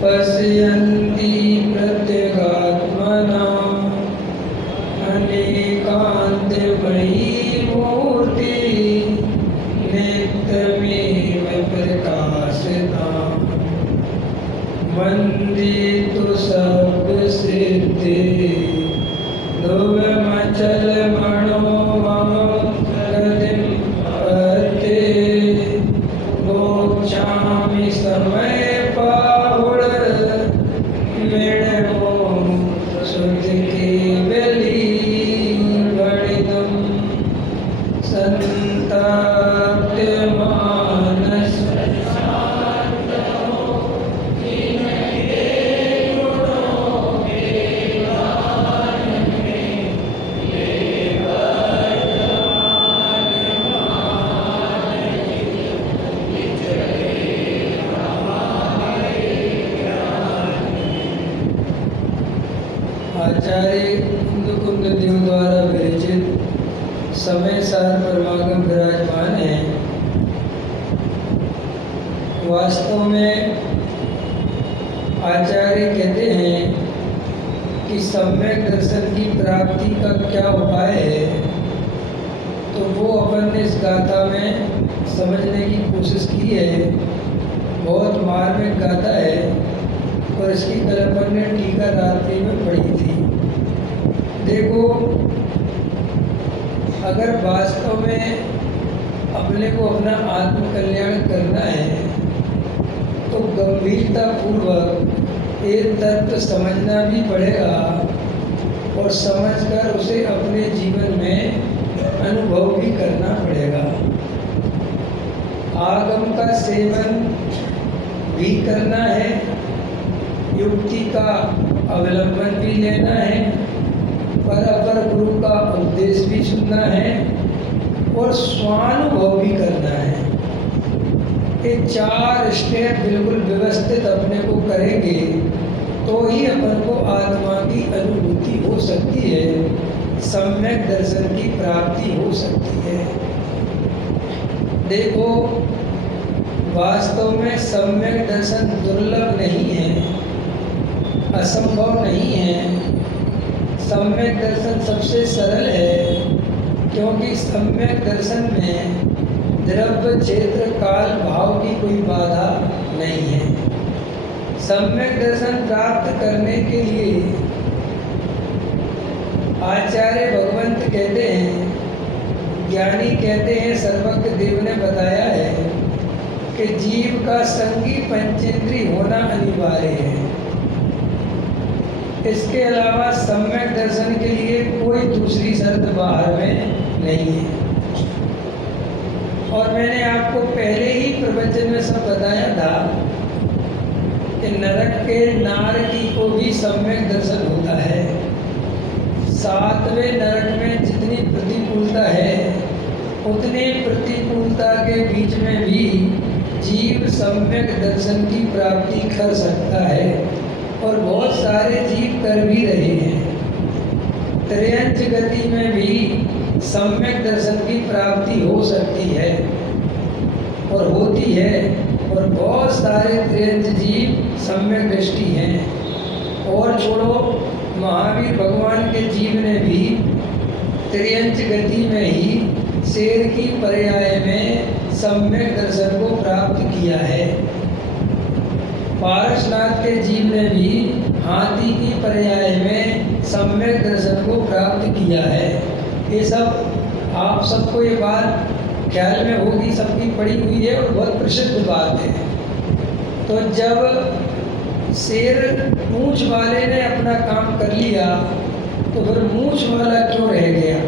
पश्यन्ति प्रत्यगात्मना अनेकान्तमयी मूर्ति नित्यमेव प्रकाशताम् वन्दे तु सर्वसिद्धि ध्रुवमचलमणोमं गतिं पते मोक्षामि समय आचार्य कुंद देव द्वारा विरचित समय सार परमागम विराजमान है। वास्तव में आचार्य कहते हैं कि सम्यक दर्शन की प्राप्ति का क्या उपाय है, तो वो अपन ने इस गाथा में समझने की कोशिश की है। बहुत मार्मिक गाथा है और इसकी कल अपन ने टीका रात्रि में पढ़ी थी। देखो, अगर वास्तव में अपने को अपना आत्मकल्याण करना है तो गंभीरता पूर्वक एक तत्व समझना भी पड़ेगा और समझकर उसे अपने जीवन में अनुभव भी करना पड़ेगा। आगम का सेवन भी करना है, युक्ति का अवलंबन भी लेना है, पर अपर गुरु का उपदेश भी सुनना है और स्वानुभव भी करना है। ये 4 स्टेप बिल्कुल व्यवस्थित अपने को करेंगे तो ही अपन को आत्मा की अनुभूति हो सकती है, सम्यक दर्शन की प्राप्ति हो सकती है। देखो, वास्तव में सम्यक दर्शन दुर्लभ नहीं है, असंभव नहीं है। सम्यक दर्शन सबसे सरल है, क्योंकि सम्यक दर्शन में द्रव्य क्षेत्र काल भाव की कोई बाधा नहीं है। सम्यक दर्शन प्राप्त करने के लिए आचार्य भगवंत कहते हैं, ज्ञानी कहते हैं, सर्वज्ञ देव ने बताया है कि जीव का संगी पंचेंद्रिय होना अनिवार्य है। इसके अलावा सम्यक दर्शन के लिए कोई दूसरी शर्त बाहर में नहीं है। और मैंने आपको पहले ही प्रवचन में सब बताया था कि नरक के नारकी को भी सम्यक दर्शन होता है। 7वें नरक में जितनी प्रतिकूलता है, उतने प्रतिकूलता के बीच में भी जीव सम्यक दर्शन की प्राप्ति कर सकता है और बहुत सारे जीव कर भी रहे हैं। त्रयंच गति में भी सम्यक दर्शन की प्राप्ति हो सकती है और होती है, और बहुत सारे त्रयंच जीव सम्यक दृष्टि हैं। और छोड़ो, महावीर भगवान के जीव ने भी त्रयंच गति में ही शेर की पर्याय में सम्यक दर्शन को प्राप्त किया है। पारसनाथ के जीव ने भी हाथी की पर्याय में सम्यक दर्शन को प्राप्त किया है। ये सब आप सबको ये बात ख्याल में होगी, सबकी पड़ी हुई है और बहुत प्रसिद्ध बात है। तो जब शेर मूंछ वाले ने अपना काम कर लिया तो फिर मूंछ वाला क्यों रह गया?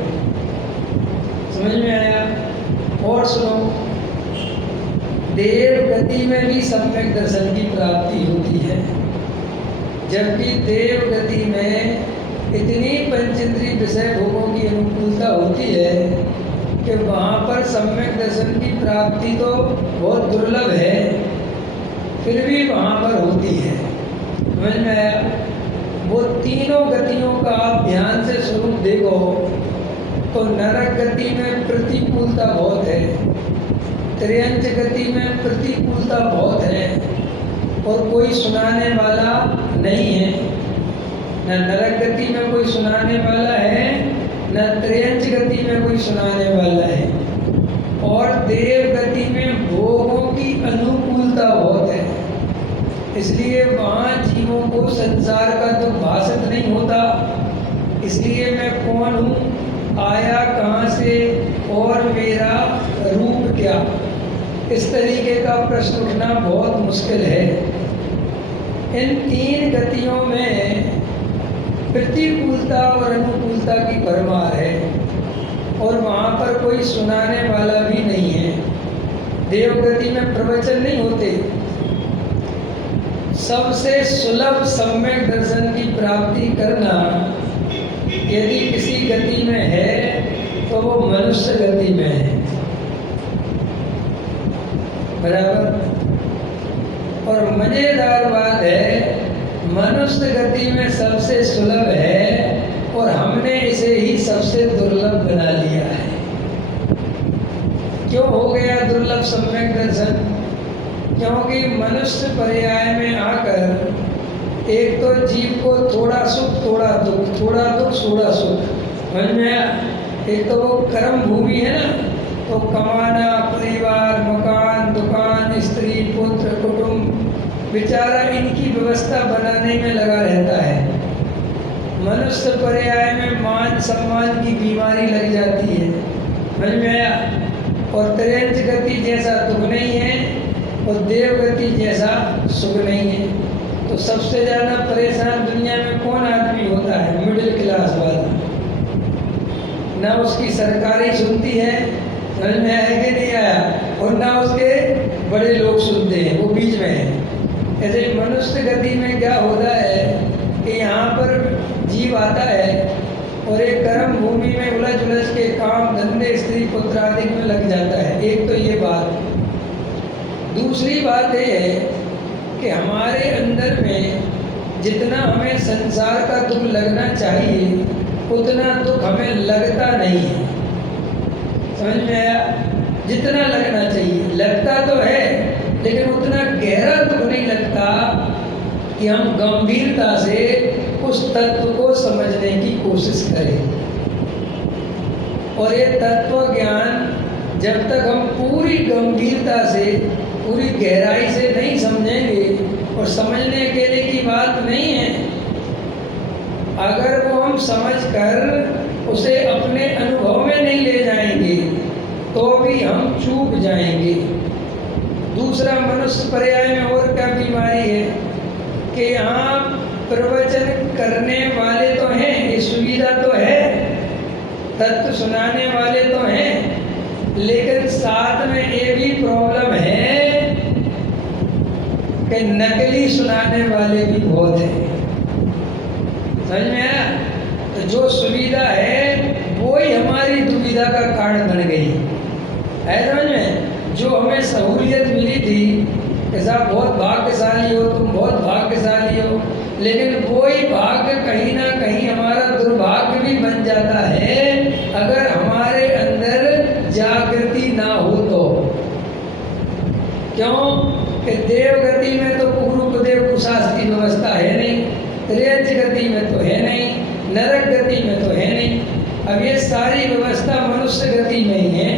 समझ में आया? और सुनो, देव गति में भी सम्यक दर्शन की प्राप्ति होती है, जबकि देव गति में इतनी पंचेंद्रिय विषय भोगों की अनुकूलता होती है कि वहाँ पर सम्यक दर्शन की प्राप्ति तो बहुत दुर्लभ है, फिर भी वहाँ पर होती है। समझ में आया? वो तीनों गतियों का आप ध्यान से स्वरूप देखो तो नरक गति में प्रतिकूलता बहुत है, त्रियंच गति में प्रतिकूलता बहुत है और कोई सुनाने वाला नहीं है। न नरक गति में कोई सुनाने वाला है, न त्रियंच गति में कोई सुनाने वाला है, और देव गति में भोगों की अनुकूलता बहुत है, इसलिए वहाँ जीवों को संसार का दुख भाषित नहीं होता। इसलिए मैं कौन हूँ, आया कहाँ से और मेरा रूप क्या, इस तरीके का प्रश्न उठना बहुत मुश्किल है। इन तीन गतियों में प्रतिकूलता और अनुकूलता की भरमार है और वहाँ पर कोई सुनाने वाला भी नहीं है। देवगति में प्रवचन नहीं होते। सबसे सुलभ सम्यक दर्शन की प्राप्ति करना यदि किसी गति में है तो वो मनुष्य गति में है, बराबर। और मजेदार बात है, मनुष्य गति में सबसे सुलभ है और हमने इसे ही सबसे दुर्लभ बना लिया है। क्यों हो गया दुर्लभ सम्यक दर्शन? क्योंकि मनुष्य पर्याय में आकर एक तो जीव को थोड़ा सुख थोड़ा दुख, थोड़ा दुख थोड़ा सुख, समझ में आया? एक तो वो कर्म भूमि है ना, तो कमाना, परिवार, मकान, दुकान, स्त्री, पुत्र, कुटुंब, बेचारा इनकी व्यवस्था बनाने में लगा रहता है। मनुष्य पर्याय में मान सम्मान की बीमारी लग जाती है, समझ में आया? और त्रियंच गति जैसा दुख नहीं है और देव गति जैसा सुख नहीं है। तो सबसे ज़्यादा परेशान दुनिया में कौन आदमी होता है? मिडिल क्लास वाला। ना उसकी सरकारी सुनती है, समझ में आया कि नहीं आया, और ना उसके बड़े लोग सुनते हैं, वो बीच में है। ऐसे मनुष्य गति में क्या होता है कि यहाँ पर जीव आता है और एक कर्म भूमि में उलझ उलझ के काम धंधे स्त्री पुत्र आदि में लग जाता है। एक तो ये बात। दूसरी बात ये है कि हमारे अंदर में जितना हमें संसार का दुख लगना चाहिए उतना दुख हमें लगता नहीं है, समझ में आया? जितना लगना चाहिए लगता तो है, लेकिन उतना गहरा दुख नहीं लगता कि हम गंभीरता से उस तत्व को समझने की कोशिश करें। और ये तत्व ज्ञान जब तक हम पूरी गंभीरता से, पूरी गहराई से नहीं समझेंगे, और समझने के लिए की बात नहीं है, अगर वो हम समझकर उसे अपने अनुभव में नहीं ले जाएंगे तो भी हम चूक जाएंगे। दूसरा, मनुष्य पर्याय में और क्या बीमारी है कि यहाँ प्रवचन करने वाले तो हैं, ये सुविधा तो है, तत्व सुनाने वाले तो हैं, लेकिन साथ में ये भी प्रॉब्लम है कि नकली सुनाने वाले भी बहुत हैं, समझ में आया? तो जो सुविधा है वो ही हमारी दुविधा का कारण बन गई है, समझ में? जो हमें सहूलियत मिली थी कि साहब बहुत भाग्यशाली हो, तुम बहुत भाग्यशाली हो, लेकिन वो ही भाग्य कहीं ना कहीं हमारा दुर्भाग्य भी बन जाता है अगर हमारे अंदर जागृति ना हो तो। क्यों कि देवगति में तो गुरु देव कुशास्त्र की व्यवस्था है नहीं, त्रियंच गति में तो है नहीं, नरक गति में तो है नहीं। अब ये सारी व्यवस्था मनुष्य गति में ही है।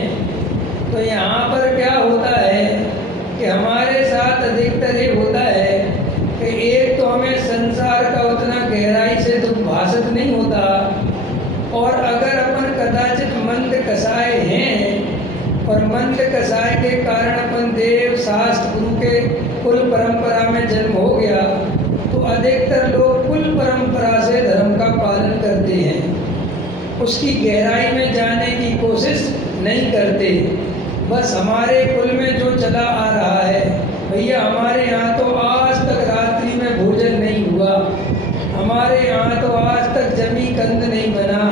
तो यहाँ पर क्या होता है कि हमारे साथ अधिकतर ये होता है कसाय के कारण अपन देव शास्त्र गुरु के कुल परंपरा में जन्म हो गया, तो अधिकतर लोग कुल परंपरा से धर्म का पालन करते हैं, उसकी गहराई में जाने की कोशिश नहीं करते। बस हमारे कुल में जो चला आ रहा है, भैया हमारे यहाँ तो आज तक रात्रि में भोजन नहीं हुआ, हमारे यहाँ तो आज तक जमी कंद नहीं बना,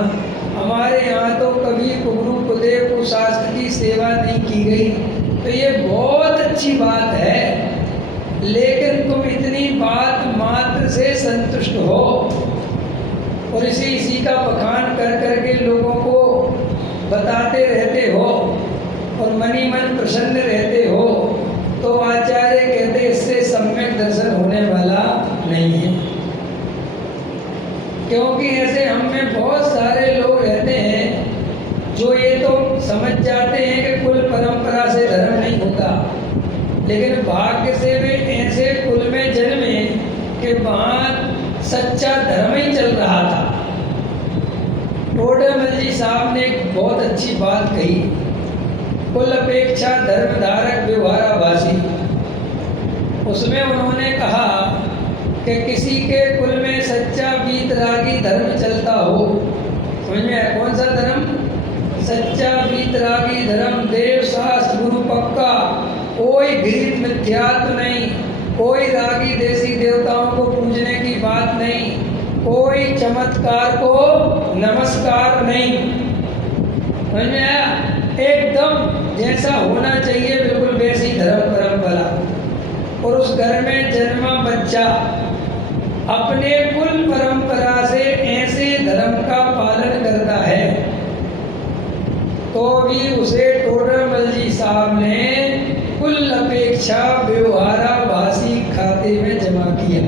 हमारे यहाँ तो कभी गुरु कुलदेव को शास्त्र की सेवा नहीं की गई। तो ये बहुत अच्छी बात है, लेकिन तुम इतनी बात मात्र से संतुष्ट हो और इसी का बखान कर करके लोगों को बताते रहते हो और मनी मन प्रसन्न रहते हो, तो आचार्य कहते इससे सम्यक दर्शन होने वाला नहीं है। क्योंकि ऐसे हम में बहुत सारे लोग रहते हैं जो ये तो समझ जाते हैं कि कुल परंपरा से धर्म नहीं होता, लेकिन भाग्य से वे ऐसे कुल में जन्मे कि वहाँ सच्चा धर्म ही चल रहा था। टोडरमल जी साहब ने एक बहुत अच्छी बात कही, कुल अपेक्षा धर्म धारक व्यवहाराभासी। उसमें उन्होंने कहा कि किसी के कुल में सच्चा वीतरागी धर्म चलता हो, समझ में आया कौन सा धर्म? सच्चा वीतरागी धर्म, देव शास्त्र गुरु पक्का, कोई भीत मिथ्यात्व नहीं, कोई रागी देसी देवताओं को पूजने की बात नहीं, कोई चमत्कार को नमस्कार नहीं, समझ में आया? एकदम जैसा होना चाहिए बिल्कुल वैसी धर्म परंपरा। और उस घर में जन्मा बच्चा अपने कुल परंपरा से ऐसे धर्म का पालन करता है, तो भी उसे टोडरमल जी साहब ने कुल अपेक्षा व्यवहाराभासी खाते में जमा किया।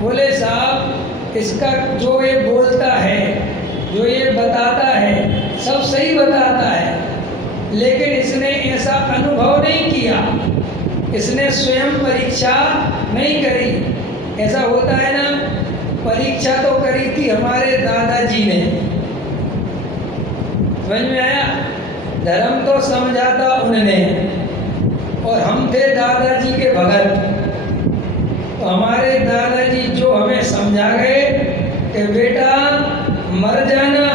बोले साहब इसका जो ये बोलता है, जो ये बताता है, सब सही बताता है, लेकिन इसने ऐसा अनुभव नहीं किया, इसने स्वयं परीक्षा नहीं करी। ऐसा होता है ना, परीक्षा तो करी थी हमारे दादाजी ने, समझ में आया? धर्म तो समझा था उन्होंने, और हम थे दादाजी के भगत। तो हमारे दादाजी जो हमें समझा गए कि बेटा मर जाना,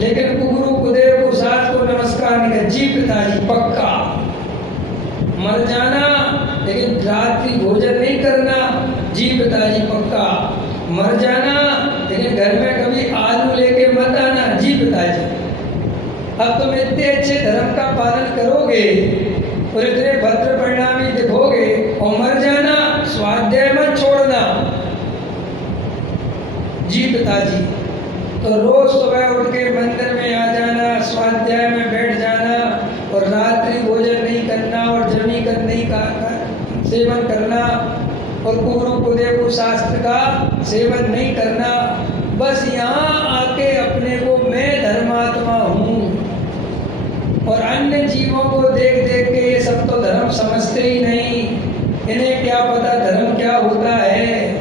लेकिन गुरु कुलदेव को साथ को नमस्कार नहीं कर, जी पिताजी पक्का मर जाना, लेकिन रात्रि भोजन नहीं करना, जी पिताजी पक्का मर जाना, लेकिन घर में कभी आलू लेके मत आना, जी पिताजी। अब तुम इतने अच्छे धर्म का पालन करोगे और इतने भद्र परिणामी दिखोगे, और मर जाना, स्वाध्याय मत छोड़ना, जी पिताजी। तो रोज सुबह उठ के मंदिर में आ जाना, स्वाध्याय में बैठ जाना, और रात्रि भोजन नहीं करना, और जमी कर नहीं का सेवन करना, और गुरु कुलदेव को शास्त्र का सेवन नहीं करना। बस यहाँ आके अपने को मैं धर्मात्मा हूँ, और अन्य जीवों को देख देख के ये सब तो धर्म समझते ही नहीं, इन्हें क्या पता धर्म क्या होता है।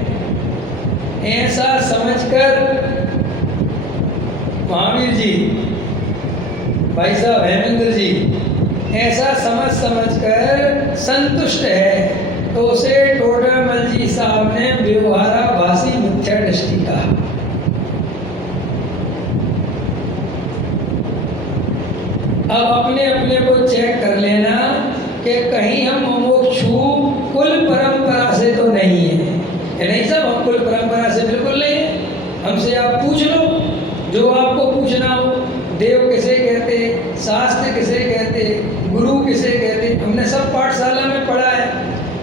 ऐसा समझकर महावीर जी, भाई साहब हेमेंद्र जी, ऐसा समझकर संतुष्ट है, तो उसे टोडरमल जी साहब ने व्यवहाराभासी मिथ्या दृष्टि कहा। अब अपने अपने को चेक कर लेना कि कहीं हम मुमुक्षु कुल परंपरा से तो नहीं है। नहीं साहब, हम कुल परंपरा से बिल्कुल नहीं है। हमसे आप पूछ लो जो आपको पूछना हो, देव किसे कहते, शास्त्र किसे कहते, गुरु किसे कहते, हमने सब पाठशाला में पढ़ा है।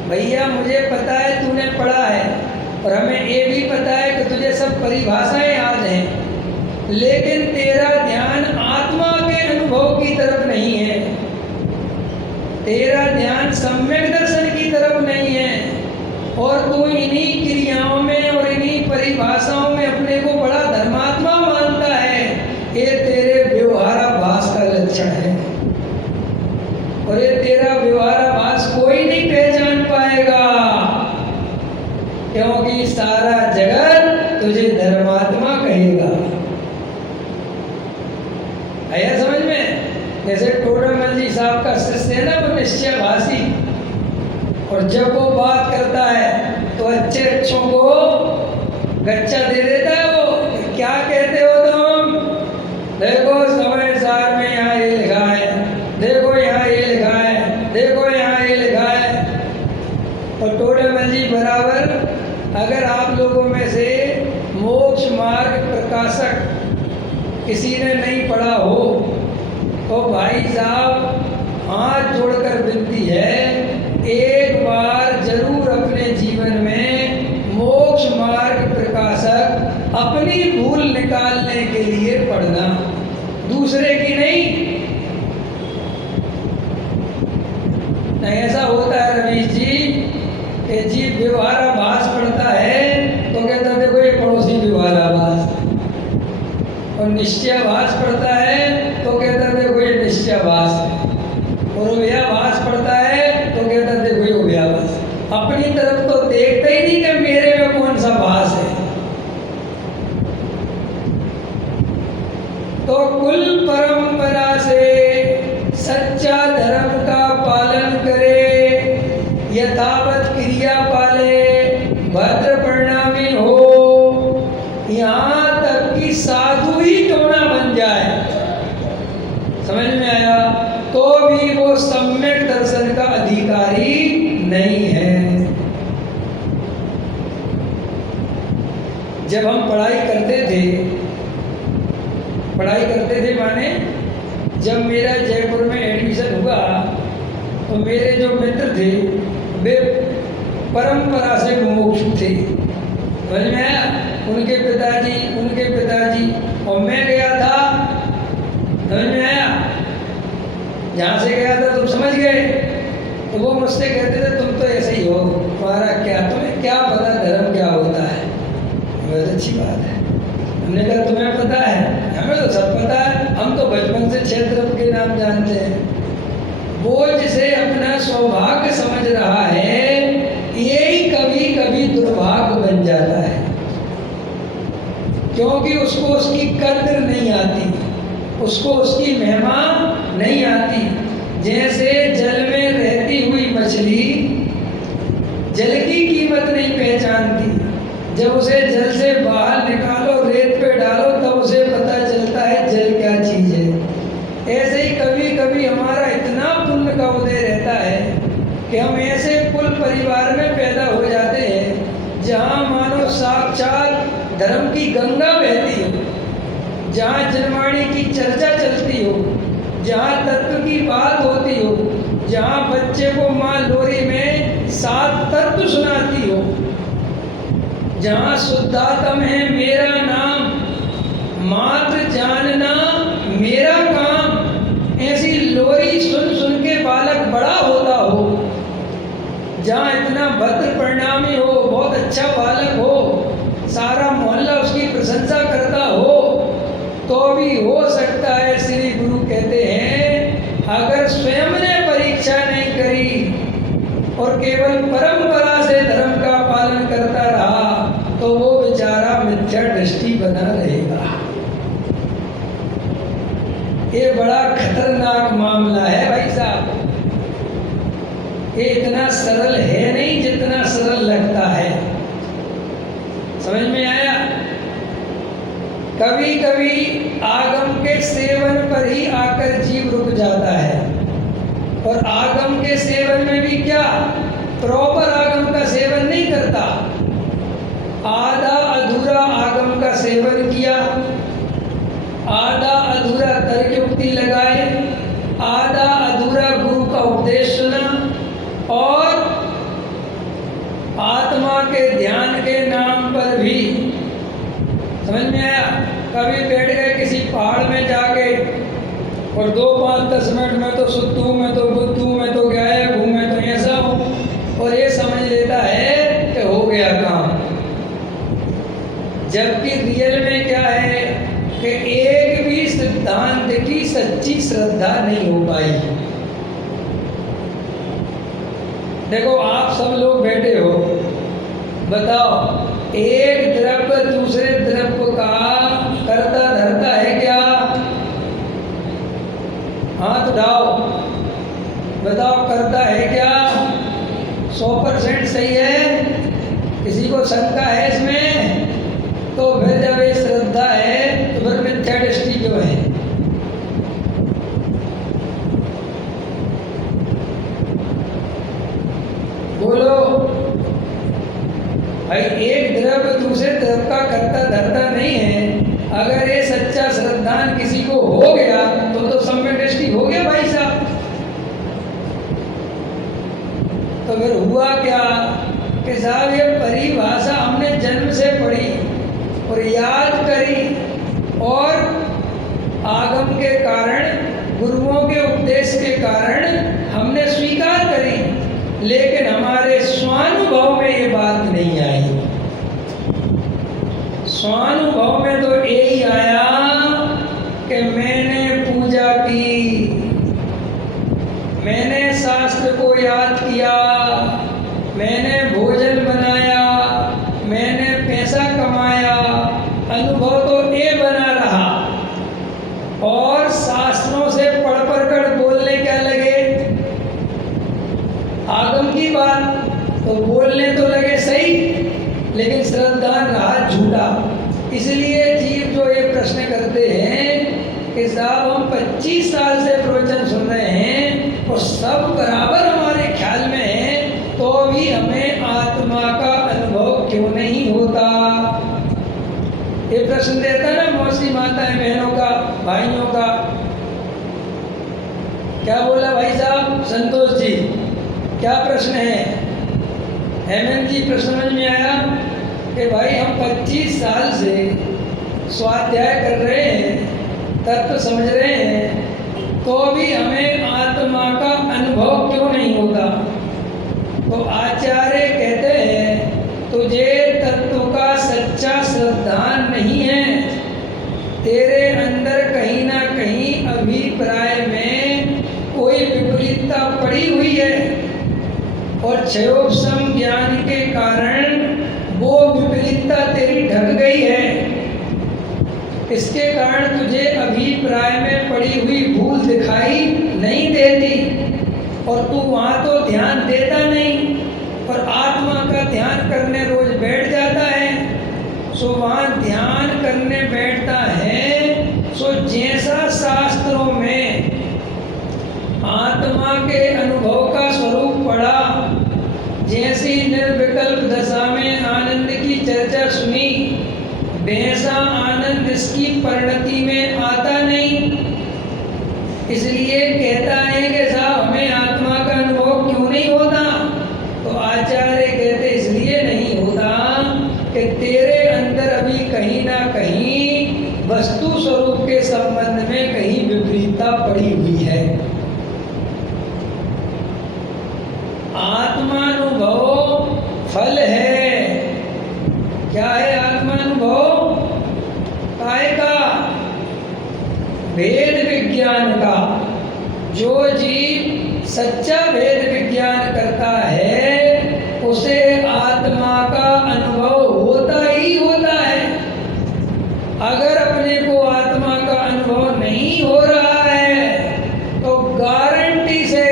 भैया मुझे पता है तूने पढ़ा है, और हमें ये भी पता है कि तुझे सब परिभाषाएं याद हैं, लेकिन तेरा ध्यान आत्मा के अनुभव की तरफ नहीं है, तेरा ध्यान सम्यक दर्शन की तरफ नहीं है, और तू इन्हीं क्रियाओं में और इन्हीं परिभाषाओं में अपने को बड़ा धर्मात्मा मानता है। ये तेरे व्यवहाराभास का लक्षण है, और ये तेरा व्यवहाराभास कोई नहीं पहचान पाएगा, क्योंकि सारा जगत तुझे धर्मात्मा कहेगा। आया समझ में? जैसे टोडरमल जी साहब का शिष्य से ना वो निश्चयभाषी, और जब वो बात करता है तो अच्छे अच्छों को गच्चा दे देता है। वो क्या कहते हो तुम, देखो समय सार में यहाँ ये लिखा है, देखो यहाँ ये लिखा है, देखो यहाँ ये लिखा है। और टोडेमल जी बराबर, अगर आप लोगों में से मोक्ष मार्ग प्रकाशक किसी ने नहीं पढ़ा हो तो भाई साहब हाथ जोड़कर विनती है, एक बार जरूर अपने जीवन में मोक्ष मार्ग प्रकाशक अपनी भूल निकालने के लिए पढ़ना, दूसरे की नहीं। ऐसा होता है रमेश जी कि जी व्यवहाराभास पढ़ता है तो कहता है देखो ये पड़ोसी व्यवहाराभास, और निश्चयाभास पढ़ता है तो कहता है देखो ये निश्चयाभास है, और उभयाभास पढ़ता है तो कहता है देखो ये उभयाभास। अपनी तरफ तो देखता ही नहीं कि मेरे में कौन सा भास है। तो कुल परंपरा से सच्चा धर्म का पालन करे, यथावत क्रिया पाले, भद्र परिणामी हो, यहाँ तक कि साधु ही क्यों ना बन जाए, समझ में आया, तो भी वो सम्यक दर्शन का अधिकारी नहीं है। जब हम पढ़ाई करते थे माने जब मेरा जयपुर में एडमिशन हुआ तो मेरे जो मित्र थे वे परंपरा से मुमुक्षु थे, समझ में आया, उनके पिताजी और मैं गया था, समझ में आया, जहाँ से गया था तुम समझ गए। तो वो मुझसे कहते थे तुम तो ऐसे ही हो, तुम्हारा क्या, तुम्हें क्या पता धर्म क्या होता है। बहुत अच्छी बात है, हमने कहा तुम्हें पता है, हमें तो सब पता है, हम तो बचपन से क्षेत्र के नाम जानते हैं। वो जिसे अपना सौभाग्य समझ रहा है यही कभी कभी दुर्भाग्य बन जाता है, क्योंकि उसको उसकी कद्र नहीं आती, उसको उसकी महिमा नहीं आती। जैसे जल में रहती हुई मछली जल की कीमत नहीं पहचानती, जब उसे जल से बाहर निकालो, रेत पे डालो, तब उसे पता चलता है जल क्या चीज है। ऐसे ही कभी कभी हमारा इतना पुण्य का उदय रहता है कि हम ऐसे कुल परिवार में पैदा हो जाते हैं जहाँ मानो साक्षात धर्म की गंगा बहती हो, जहाँ जनवाणी की चर्चा चलती हो, जहाँ तत्व की बात होती हो, जहाँ बच्चे को माँ लोरी में 7 तत्व सुनाती हो, जहाँ शुद्धात्म है मेरा नाम, मात्र जानना मेरा काम, ऐसी लोरी सुन सुन के बालक बड़ा होता हो, जहाँ इतना भद्र परिणामी हो, बहुत अच्छा बालक हो, सारा मोहल्ला उसकी प्रशंसा करता हो, तो भी हो सकता है श्री गुरु कहते हैं अगर स्वयं ने परीक्षा नहीं करी और केवल परंपरा से धर्म का पालन करता रहा तो वो बेचारा मिथ्या दृष्टि बना रहेगा। ये बड़ा खतरनाक मामला है भाई साहब, ये इतना सरल है नहीं जितना सरल लगता है, समझ में आया। कभी कभी आगम के सेवन पर ही आकर जीव रुक जाता है, और आगम के सेवन में भी क्या प्रॉपर आगम का सेवन नहीं करता, आधा अधूरा आगम का सेवन किया, आधा अधूरा तर्क युक्ति लगाए, आधा अधूरा गुरु का उपदेश सुना, और आत्मा के ध्यान के नाम पर भी, समझ में आया, कभी बैठ गए किसी पहाड़ में जाके और 2, 5, 10 मिनट में तो शुद्ध हूँ, मैं तो बुद्ध हूँ, मैं तो गायब हूँ, मैं तो ऐसा हूँ, और ये समझ लेता है कि हो गया काम। जबकि रियल में क्या है कि एक भी सिद्धांत की सच्ची श्रद्धा नहीं हो पाई। देखो आप सब लोग बैठे हो, बताओ एक द्रव्य दूसरे द्रव्य का करता धरता है क्या? हाथ उठाओ, बताओ करता है क्या? 100% सही है? किसी को शंका है इसमें? तो फिर जब ये श्रद्धा है तो फिर मिथ्या दृष्टि क्यों है? बोलो भाई, एक द्रव्य दूसरे द्रव्य का करता धरता नहीं है। अगर ये सच्चा श्रद्धान किसी को हो गया तो सम्यक दृष्टि हो गया भाई साहब। तो फिर हुआ क्या कि साहब ये परिभाषा हमने जन्म से पढ़ी और याद करी और आगम के कारण, गुरुओं के उपदेश के कारण हमने स्वीकार करी, लेकिन हमारे स्वानुभव में ये बात नहीं आई। स्वानुभव में तो यही आया कि मैंने पूजा की, मैंने शास्त्र को याद किया, मैंने भोजन बनाया, मैंने पैसा कमाया, अनुभव तो ये बना रहा। और शास्त्रों से पढ़ पढ़ कर बोलने क्या लगे? आगम की बात तो बोलने तो लगे सही, लेकिन श्रद्धा रहा झूठा। इसलिए जीव जो ये प्रश्न करते हैं कि साहब हम 25 साल से प्रवचन सुन रहे हैं और सब बराबर हमारे ख्याल में है, तो भी हमें आत्मा का अनुभव क्यों नहीं होता? ये प्रश्न देता ना मौसी माताएं बहनों का, भाइयों का। क्या बोला भाई साहब संतोष जी? क्या प्रश्न है? हेमंत जी प्रश्न समझ में आया कि भाई हम 25 साल से स्वाध्याय कर रहे हैं, तत्व समझ रहे हैं, तो भी हमें आत्मा का अनुभव क्यों नहीं होता? तो आचार्य कहते हैं तुझे तत्व का सच्चा श्रद्धान नहीं है, तेरे अंदर कहीं ना कहीं अभिप्राय में कोई विपरीतता पड़ी हुई है और क्षयोपशम ज्ञान के कारण वो विपरीतता तेरी ढक गई है। इसके कारण तुझे अभिप्राय में पड़ी हुई भूल दिखाई नहीं देती और तू वहाँ तो ध्यान देता नहीं और आत्मा का ध्यान करने रोज बैठ जाता है। सो वहाँ ध्यान करने बैठता है, सो जैसा शास्त्रों में आत्मा के अनुभव का स्वरूप पढ़ा, जैसी निर्विकल्प दशा में आनंद की चर्चा सुनी, वैसा आनंद इसकी परिणति में आता नहीं। इसलिए कहता है कि साहब हमें आत्मा का अनुभव क्यों नहीं होता? तो आचार्य कहते इसलिए नहीं होता कि तेरे अंदर अभी कहीं ना कहीं वस्तु स्वरूप के संबंध में कहीं विपरीतता पड़ी हुई है। आत्मानुभव फल है। क्या है आत्मानुभव? काय का? भेद विज्ञान का। जो जीव सच्चा भेद विज्ञान करता है उसे आत्मा का अनुभव होता ही होता है। अगर अपने को आत्मा का अनुभव नहीं हो रहा है तो गारंटी से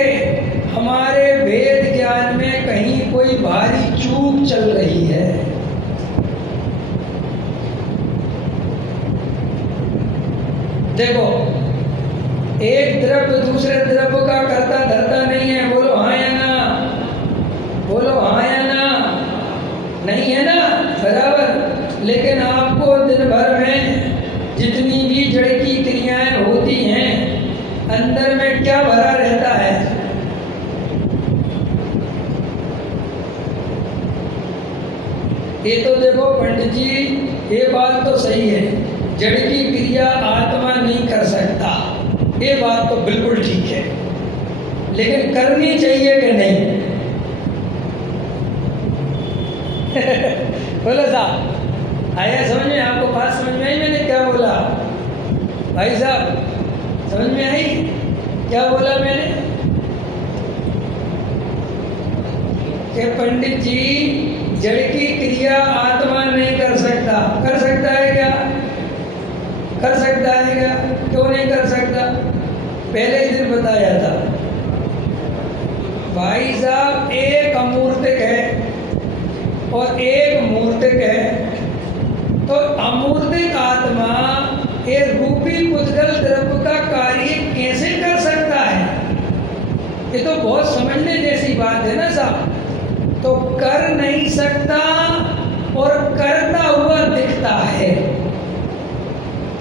हमारे भेद ज्ञान में कहीं कोई भारी चूक चल रही है। देखो, एक द्रव्य दूसरे द्रव्य का करता धरता नहीं है। बोलो हाँ या ना? बोलो हाँ या ना? नहीं है ना? बराबर। लेकिन आपको दिन भर में जितनी भी जड़ की क्रियाएं होती हैं, अंदर में क्या भरा रहता है? ये तो देखो पंडित जी, ये बात तो सही है, जड़ की क्रिया आत्मा नहीं कर सकता, ये बात तो बिल्कुल ठीक है, लेकिन करनी चाहिए कि नहीं? बोलो साहब, आया समझ में? आपको बात समझ में आई? मैंने क्या बोला भाई साहब? समझ में आई क्या बोला मैंने? कि पंडित जी जड़ की क्रिया आत्मा नहीं कर सकता। कर सकता है क्या? कर सकता है क्या? क्यों नहीं कर सकता? पहले ही दिन बताया था। भाई साहब एक अमूर्तिक है और एक मूर्तिक है, तो अमूर्तिक आत्मा ये रूपी पुद्गल द्रव्य का कार्य कैसे कर सकता है? ये तो बहुत समझने जैसी बात है ना साहब। तो कर नहीं सकता और करता हुआ दिखता है।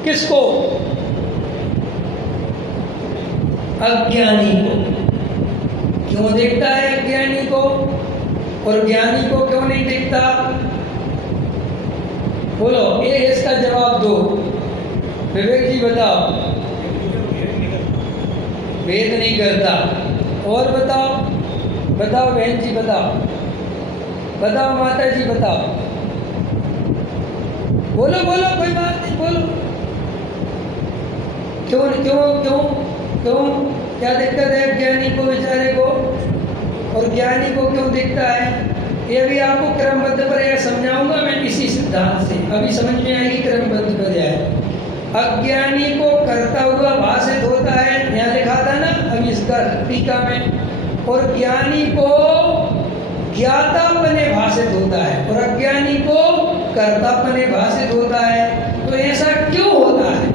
किसको? अज्ञानी को। क्यों दिखता है अज्ञानी को और ज्ञानी को क्यों नहीं दिखता? बोलो, ये इसका जवाब दो। विवेक जी बताओ। वेद नहीं करता। और बताओ, बताओ बहन जी बताओ, बताओ माता जी बताओ। बोलो बोलो, कोई बात नहीं, बोलो। क्यों क्यों क्यों क्यों? क्या दिक्कत है ज्ञानी को, बेचारे को, और ज्ञानी को क्यों दिखता है? ये भी आपको क्रमबद्ध पर्याय समझाऊंगा मैं इसी सिद्धांत से, अभी समझ में आएगी क्रमबद्ध पर्याय। अज्ञानी को करता हुआ भाषित होता है, यहाँ लिखा था ना अभी इसका टीका में, और ज्ञानी को ज्ञातापने भाषित होता है और अज्ञानी को कर्तापने भाषित होता है। तो ऐसा क्यों होता है?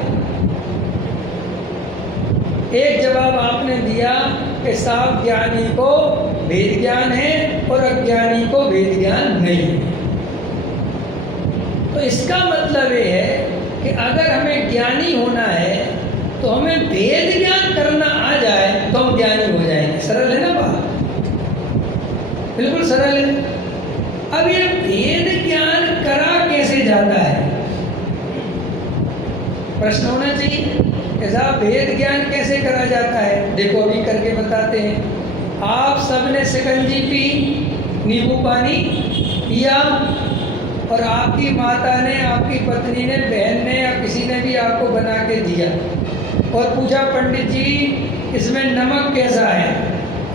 एक जवाब आपने दिया कि साफ ज्ञानी को भेद ज्ञान है और अज्ञानी को भेद ज्ञान नहीं है। तो इसका मतलब ये है कि अगर हमें ज्ञानी होना है तो हमें भेद ज्ञान करना आ जाए तो हम ज्ञानी हो जाएंगे। सरल है ना बात? बिल्कुल सरल है। अब ये भेद ज्ञान करा कैसे जाता है? प्रश्न होना चाहिए कि साहब भेद ज्ञान कैसे करा जाता है? देखो अभी करके बताते हैं। आप सबने शिकंजी पी, नींबू पानी पिया, और आपकी माता ने, आपकी पत्नी ने, बहन ने या किसी ने भी आपको बना के दिया और पूछा पंडित जी इसमें नमक कैसा है?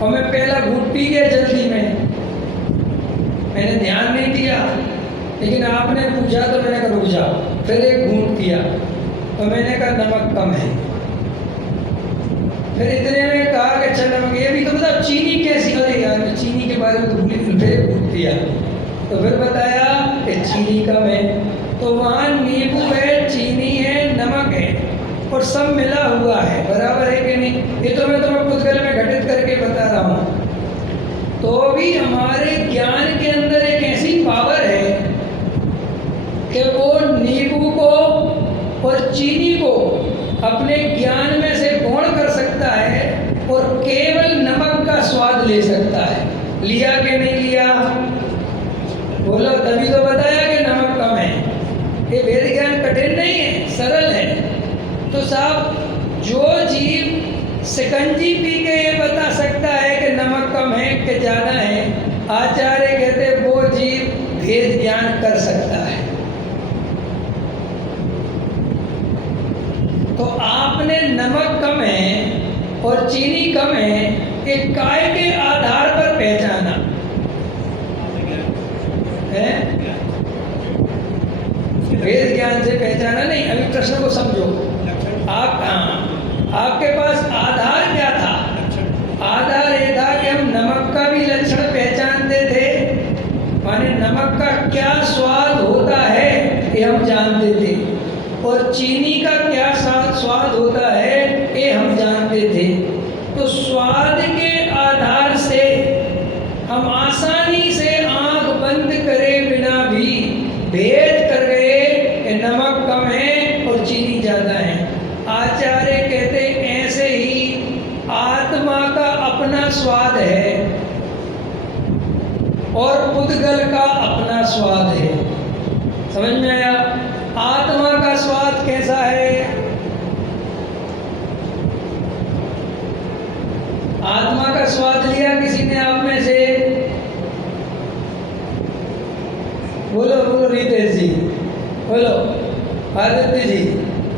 और मैं पहला घूंट पी गया जल्दी में, मैंने ध्यान नहीं दिया, लेकिन आपने पूछा तो मैंने कहा रुक जाओ, फिर एक घूंट पिया तो मैंने कहा नमक कम है। फिर इतने में कहा कि अच्छा नमक, ये भी तो बताओ चीनी कैसी? अरे यार मैं चीनी के बारे में तो भूल, फिर घूंट पिया तो फिर बताया कि चीनी कम है। तो वहाँ नींबू है, चीनी है, नमक है और सब मिला हुआ है, बराबर है कि नहीं? ये तो मैं तुम्हें पुद्गल में घटित करके बता रहा हूँ। तो भी हमारे ज्ञान के अंदर एक ऐसी पावर है कि वो नींबू को और चीनी को अपने ज्ञान में से गौण कर सकता है और केवल नमक का स्वाद ले सकता है। लिया कि नहीं लिया? बोलो, तभी तो बताया कि नमक कम है। ये वेद ज्ञान कठिन नहीं है, सरल है। तो साहब जो जीव शिकंजी पी के ये बता सकता है कि नमक कम है कि ज़्यादा है, आचार्य कहते वो जीव भेद ज्ञान कर सकता है। तो आपने नमक कम है और चीनी कम है, एक काय के आधार पर पहचाना है? वेद ज्ञान से पहचाना नहीं। अभी प्रश्न को समझो आप। आपके पास आधार क्या था? आधार ये था कि हम नमक का भी लक्षण पहचानते थे, माने नमक का क्या स्वाद होता है ये हम जानते थे, और चीनी का क्या स्वाद होता है ये हम जानते थे। तो स्वाद के आधार से हम आसानी से आंख बंद करे बिना भी भेद कर गए कि नमक कम है और चीनी ज़्यादा है। आचार्य कहते ऐसे ही आत्मा का अपना स्वाद है और पुद्गल का अपना स्वाद है। समझ में आया? आत्मा का स्वाद कैसा है? आत्मा का स्वाद लिया किसी ने आप में से? बोलो बोलो, रितेश जी बोलो, आदित्य जी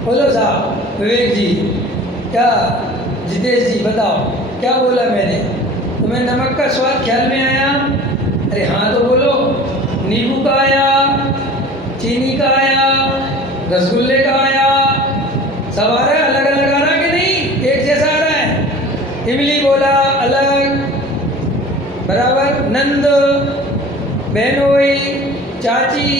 बोलो, साहब विवेक जी, क्या जितेश जी बताओ, क्या बोला मैंने? तुम्हें नमक का स्वाद ख्याल में आया? अरे हाँ तो बोलो। नींबू का आया, चीनी का आया, रसगुल्ले का आया, सब आ रहा है? अलग अलग आ रहा है कि नहीं? एक जैसा आ रहा है? इमली बोला अलग, बराबर। नंद, बहनोई, चाची,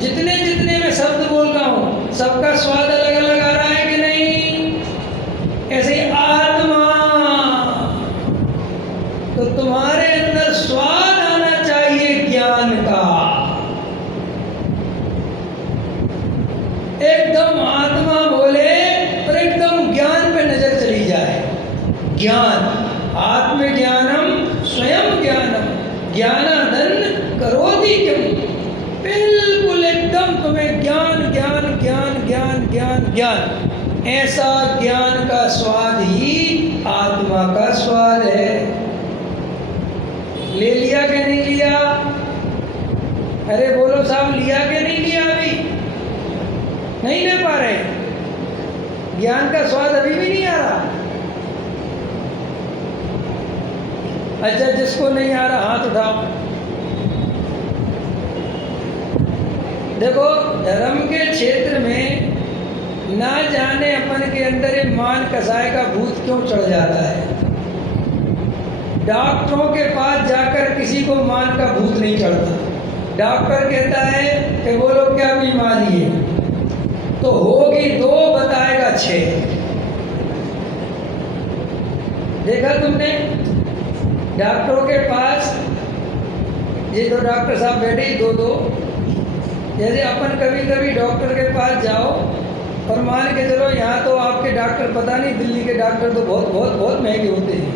जितने जितने मैं शब्द बोल रहा हूँ सबका स्वाद अलग अलग आ रहा है कि नहीं? ऐसे ही आत्मा, तो तुम्हारे अंदर स्वाद आना चाहिए ज्ञान का। एकदम आत्मा बोले और एकदम ज्ञान पे नजर चली जाए। ज्ञान, आत्मज्ञानम स्वयं ज्ञानम ज्ञानानंद करोति किम। बिल्कुल एकदम तुम्हें ज्ञान ज्ञान ज्ञान ज्ञान ज्ञान ज्ञान, ऐसा ज्ञान का स्वाद ही आत्मा का स्वाद है। ले लिया कि नहीं लिया? अरे बोलो साहब, लिया कि नहीं लिया? अभी नहीं ले पा रहे, ज्ञान का स्वाद अभी भी नहीं आ रहा। अच्छा, जिसको नहीं आ रहा हाथ उठाओ। देखो, धर्म के क्षेत्र में ना जाने अपन के अंदर ये मान कसाय का भूत क्यों चढ़ जाता है। डॉक्टरों के पास जाकर किसी को मान का भूत नहीं चढ़ता। डॉक्टर कहता है कि बोलो क्या बीमारी है, तो होगी 2 बताएगा 6। देखा तुमने? डॉक्टरों के पास ये 2 डॉक्टर साहब बैठे ही 2-2। जैसे अपन कभी कभी डॉक्टर के पास जाओ और मान के चलो यहाँ तो आपके डॉक्टर, पता नहीं दिल्ली के डॉक्टर तो बहुत बहुत बहुत महंगे होते हैं,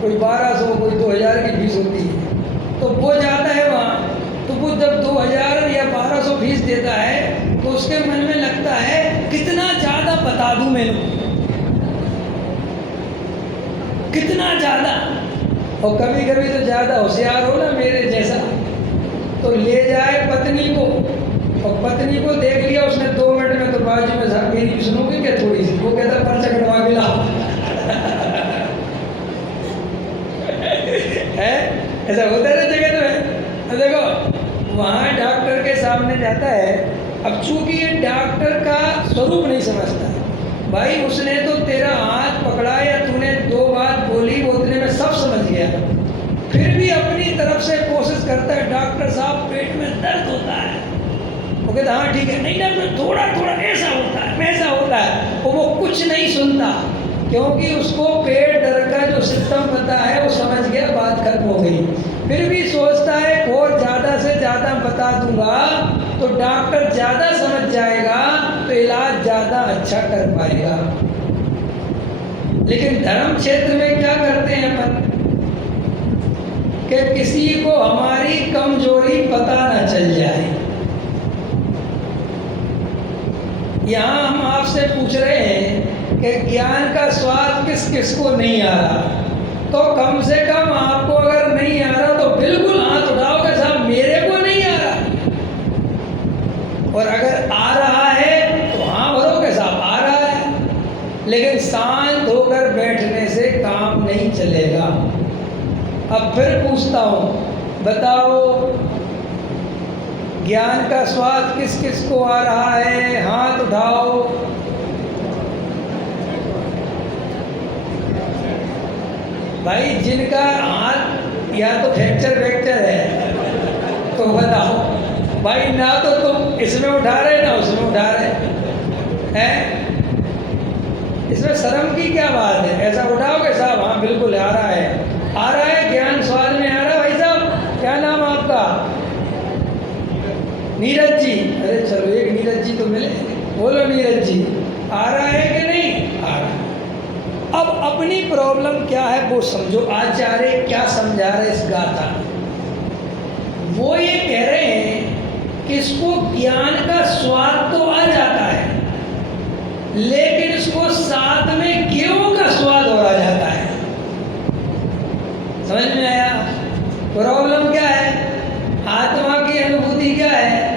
कोई 1200 कोई 2000 की फीस होती है। तो वो जाता है वहाँ, तो वो जब 2000 या 1200 फीस देता है तो उसके मन में लगता है कितना ज़्यादा बता दूँ मैं, कितना ज़्यादा। और कभी कभी तो ज़्यादा होशियार हो ना मेरे जैसा, तो ले जाए पत्नी को, और पत्नी को देख लिया उसने 2 मिनट में, तो बाजू में साहब मेरी भी सुनोगे क्या थोड़ी सी? वो कहता पर्चा कटवा के लाओ। है ऐसा होता है ना जगह में। तो देखो वहाँ डॉक्टर के सामने जाता है। अब चूंकि ये डॉक्टर का स्वरूप नहीं समझता भाई, उसने तो तेरा हाथ पकड़ा या तूने 2 बात बोली, वो उतने में सब समझ गया, फिर भी अपनी तरफ से कोशिश करता है। डॉक्टर साहब पेट में दर्द होता है, वो कहता हाँ ठीक है, नहीं डॉक्टर थोड़ा थोड़ा ऐसा होता है वैसा होता है, और वो कुछ नहीं सुनता, क्योंकि उसको पेट दर्द का जो सिस्टम पता है वो समझ गया, बात खत्म हो गई। फिर भी सोचता है और ज़्यादा से ज़्यादा बता दूंगा तो डॉक्टर ज़्यादा समझ जाएगा, तो इलाज ज़्यादा अच्छा कर पाएगा। लेकिन धर्म क्षेत्र में क्या करते हैं अपन कि किसी को हमारी कमजोरी पता ना चल जाए। यहाँ हम आपसे पूछ रहे हैं कि ज्ञान का स्वाद किस किस को नहीं आ रहा, तो कम से कम आपको अगर नहीं आ रहा तो बिल्कुल हाथ उठाओ कि साहब मेरे को नहीं आ रहा, और अगर आ रहा है तो हाँ भरो कि साहब आ रहा है। लेकिन शांत होकर बैठने से काम नहीं चलेगा। अब फिर पूछता हूँ, बताओ ज्ञान का स्वाद किस किस को आ रहा है? हाथ उठाओ। भाई जिनका हाथ या तो फ्रैक्चर है तो बताओ भाई, ना तो तुम इसमें उठा रहे ना उसमें उठा रहे हैं। इसमें शर्म की क्या बात है? ऐसा उठाओगे साहब, हाँ बिल्कुल आ रहा है, आ रहा है, ज्ञान स्वाद में आ रहा है। भाई साहब क्या नाम आपका? नीरज जी। अरे चलो एक नीरज जी तो मिले, बोलो नीरज जी आ रहा है कि नहीं आ रहा? अब अपनी प्रॉब्लम क्या है वो समझो। आचार्य क्या समझा रहे इस गाथा में? वो ये कह रहे हैं कि इसको ज्ञान का स्वाद तो आ जाता है, लेकिन इसको साथ में गेहूं का स्वाद और आ जाता है। समझ में आया? प्रॉब्लम क्या है? आत्मा की अनुभूति क्या है?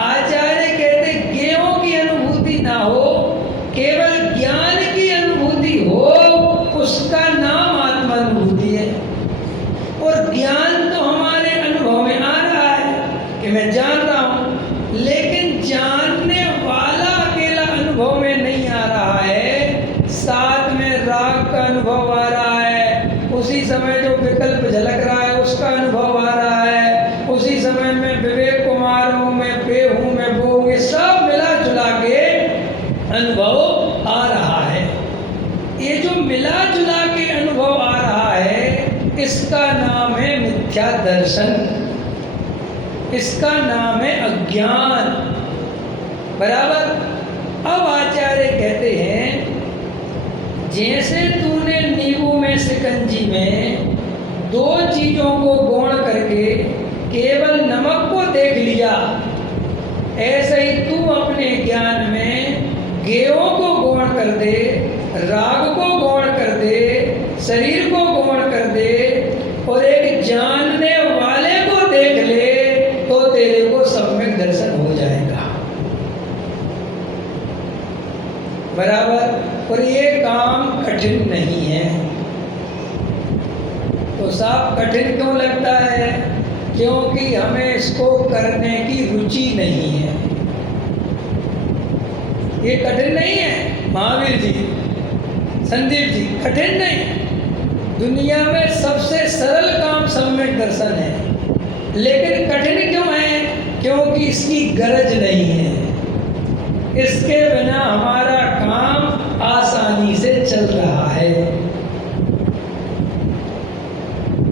आचार्य कहते गेहूं की अनुभूति ना हो, केवल ज्ञान की अनुभूति हो, उसका नाम आत्मा अनुभूति है। और ज्ञान तो हमारे अनुभव में आ रहा है कि मैं जान रहा हूं, लेकिन जानने वाला अकेला अनुभव में नहीं आ रहा है, साथ में राग का अनुभव आ रहा है। उसी समय जो विकल्प झलक उसका अनुभव आ रहा है। उसी समय में विवेक कुमार हूँ, मैं पे हूँ, मैं वो हूँ, ये सब मिला जुला के अनुभव आ रहा है। ये जो मिला जुला के अनुभव आ रहा है, इसका नाम है मिथ्या दर्शन, इसका नाम है अज्ञान। बराबर। अब आचार्य कहते हैं, जैसे तूने नींबू में शिकंजी में दो चीजों को गौण करके केवल नमक को देख लिया, ऐसे ही तू अपने ज्ञान में गेयों को गौण कर दे, राग को गौण कर दे, शरीर को गौण कर दे और एक जानने वाले को देख ले, तो तेरे को सम्यक दर्शन हो जाएगा। बराबर। और ये काम कठिन नहीं है। तो साहब कठिन क्यों लगता है? क्योंकि हमें इसको करने की रुचि नहीं है। ये कठिन नहीं है महावीर जी, संदीप जी, कठिन नहीं। दुनिया में सबसे सरल काम सम्यक दर्शन है, लेकिन कठिन क्यों है? क्योंकि इसकी गरज नहीं है। इसके बिना हमारा काम आसानी से चल रहा है।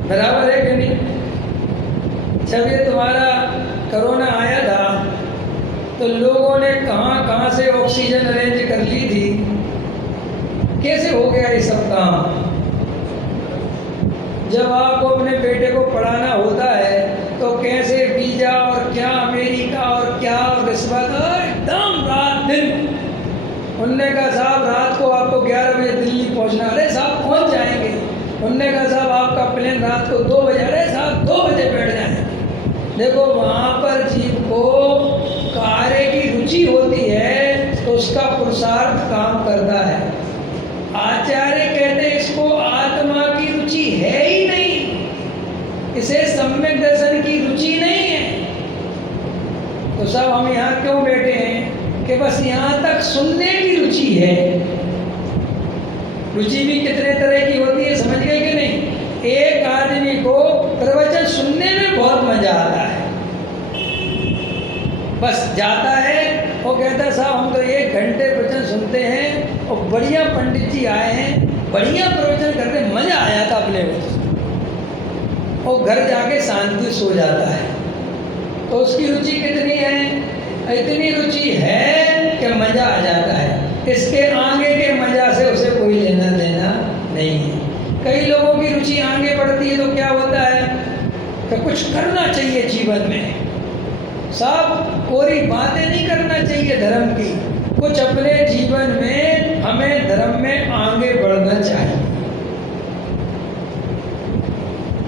बराबर है कि नहीं? जब ये तुम्हारा कोरोना आया था तो लोगों ने कहाँ से ऑक्सीजन अरेंज कर ली थी, कैसे हो गया ये सब काम? जब आपको अपने बेटे को पढ़ाना होता है तो कैसे वीजा और क्या अमेरिका और क्या रिश्वत, एकदम रात दिन। उनने कहा साहब रात को आपको 11 बजे दिल्ली पहुंचना। अरे साहब पहुंच जाएंगे। उनने कहा साहब आपका प्लेन रात को 2 बजे। अरे साहब 2 बजे बैठ जाएंगे। देखो वहाँ पर जीव को कार्य की रुचि होती है तो उसका पुरुषार्थ काम करता है। आचार्य कहते हैं इसको आत्मा की रुचि है ही नहीं, इसे सम्यक दर्शन की रुचि नहीं है। तो सब हम यहाँ क्यों बैठे हैं कि बस यहाँ तक सुनने की रुचि है। रुचि भी कितने तरह की होती है, समझ गए कि नहीं? एक आदमी को प्रवचन सुनने में बहुत मजा आता है, बस जाता है वो कहता है साहब हम तो 1 घंटे प्रवचन सुनते हैं और बढ़िया पंडित जी आए हैं, बढ़िया प्रवचन करके मजा आया था अपने को, और घर जाके शांति सो जाता है। तो उसकी रुचि कितनी है? इतनी रुचि है कि मजा आ जाता है। इसके आगे के मजा से उसे कोई लेना देना नहीं है। कई लोगों की रुचि आगे बढ़ती है तो क्या होता है कि कुछ करना चाहिए जीवन में, सब कोई बातें नहीं करना चाहिए धर्म की, कुछ अपने जीवन में हमें धर्म में आगे बढ़ना चाहिए।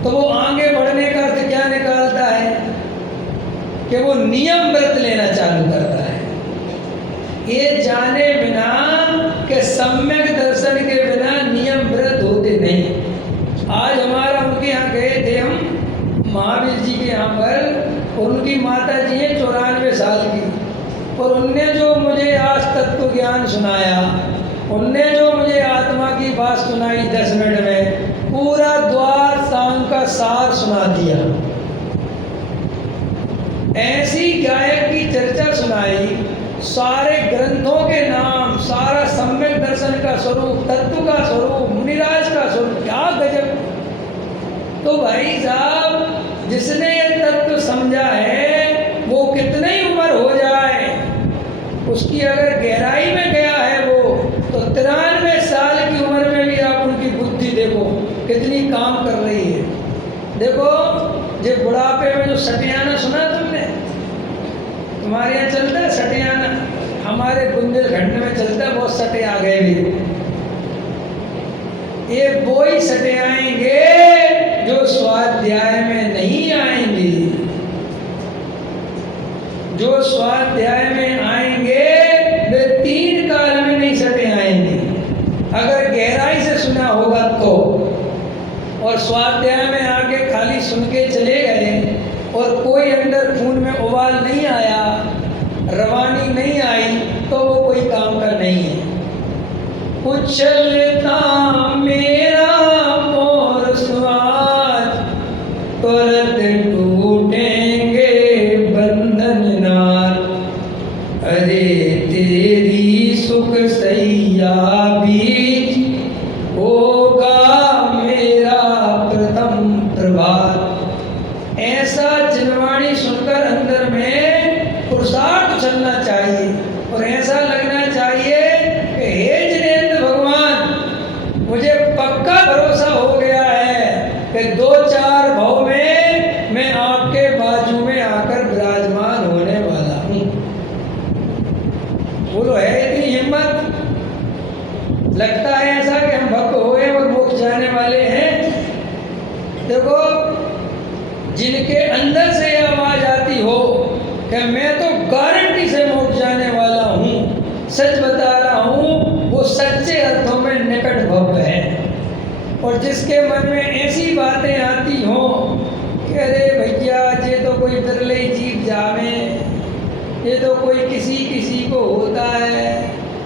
तो वो आगे बढ़ने का अर्थ क्या निकालता है कि वो नियम व्रत लेना चालू करता है। ये जाने बिना कि सम्यक दर्शन के बिना नियम व्रत होते नहीं। आज हमारा उनके यहाँ गए थे हम महावीर जी के यहाँ पर, और उनकी माता जी हैं 94 साल की, और उनने जो मुझे आज तत्व ज्ञान सुनाया, उनने जो मुझे आत्मा की बात सुनाई 10 मिनट में, पूरा द्वार सांग का सार सुना दिया। ऐसी गायक की चर्चा सुनाई, सारे ग्रंथों के नाम, सारा सम्यक दर्शन का स्वरूप, तत्व का स्वरूप, मुनिराज का स्वरूप, क्या गजब। तो भाई साहब जिसने ये तत्व समझा है वो कितनी उम्र हो जाए, उसकी अगर गहराई में गया है वो, तो 93 साल की उम्र में भी आप उनकी बुद्धि देखो कितनी काम कर रही है। देखो जो बुढ़ापे में जो सटियाना सुना तुमने, तुम्हारे यहाँ चलता है सटियाना, हमारे बुंदेलखंड में चलता है, बहुत सटे आ गए भी। ये वो ही सटे आएंगे जो स्वाध्याय में नहीं आएंगे। जो स्वाध्याय में आएंगे वे 3 काल में नहीं सटे आएंगे, अगर गहराई से सुना होगा तो। और स्वाध्याय में आके खाली सुन के चले गए और कोई अंदर खून में उबाल नहीं आया, रवानी नहीं आई, तो वो कोई काम का नहीं है। उछलता मेरा मोर स्वाद तुरंत टूटेंगे बंधन नाथ। अरे तेरी सुख सैया बीच होगा मेरा प्रथम प्रभात। ऐसा जिनवाणी सुनकर अंदर में पुरुषार्थ चलना चाहिए और ऐसा लगना चाहिए कि हे जिनेंद्र भगवान, मुझे पक्का भरोसा हो गया है कि 2-4 भाव में मैं आपके बाजू में आकर विराजमान होने वाला हूँ। बोलो, है इतनी हिम्मत? लगता है ऐसा कि हम भक्त हुए और मोक्ष जाने वाले हैं। देखो, जिनके अंदर से ये आवाज आती हो कि मैं तो गारंटी से मोक्ष जाने वाला हूँ, सच बता रहा हूँ, वो सच्चे अर्थों में निकट भक्त है। और जिसके मन में ऐसी बातें आती हों कि अरे भैया, ये तो कोई बिरले जीव जावे, ये तो कोई किसी को होता है,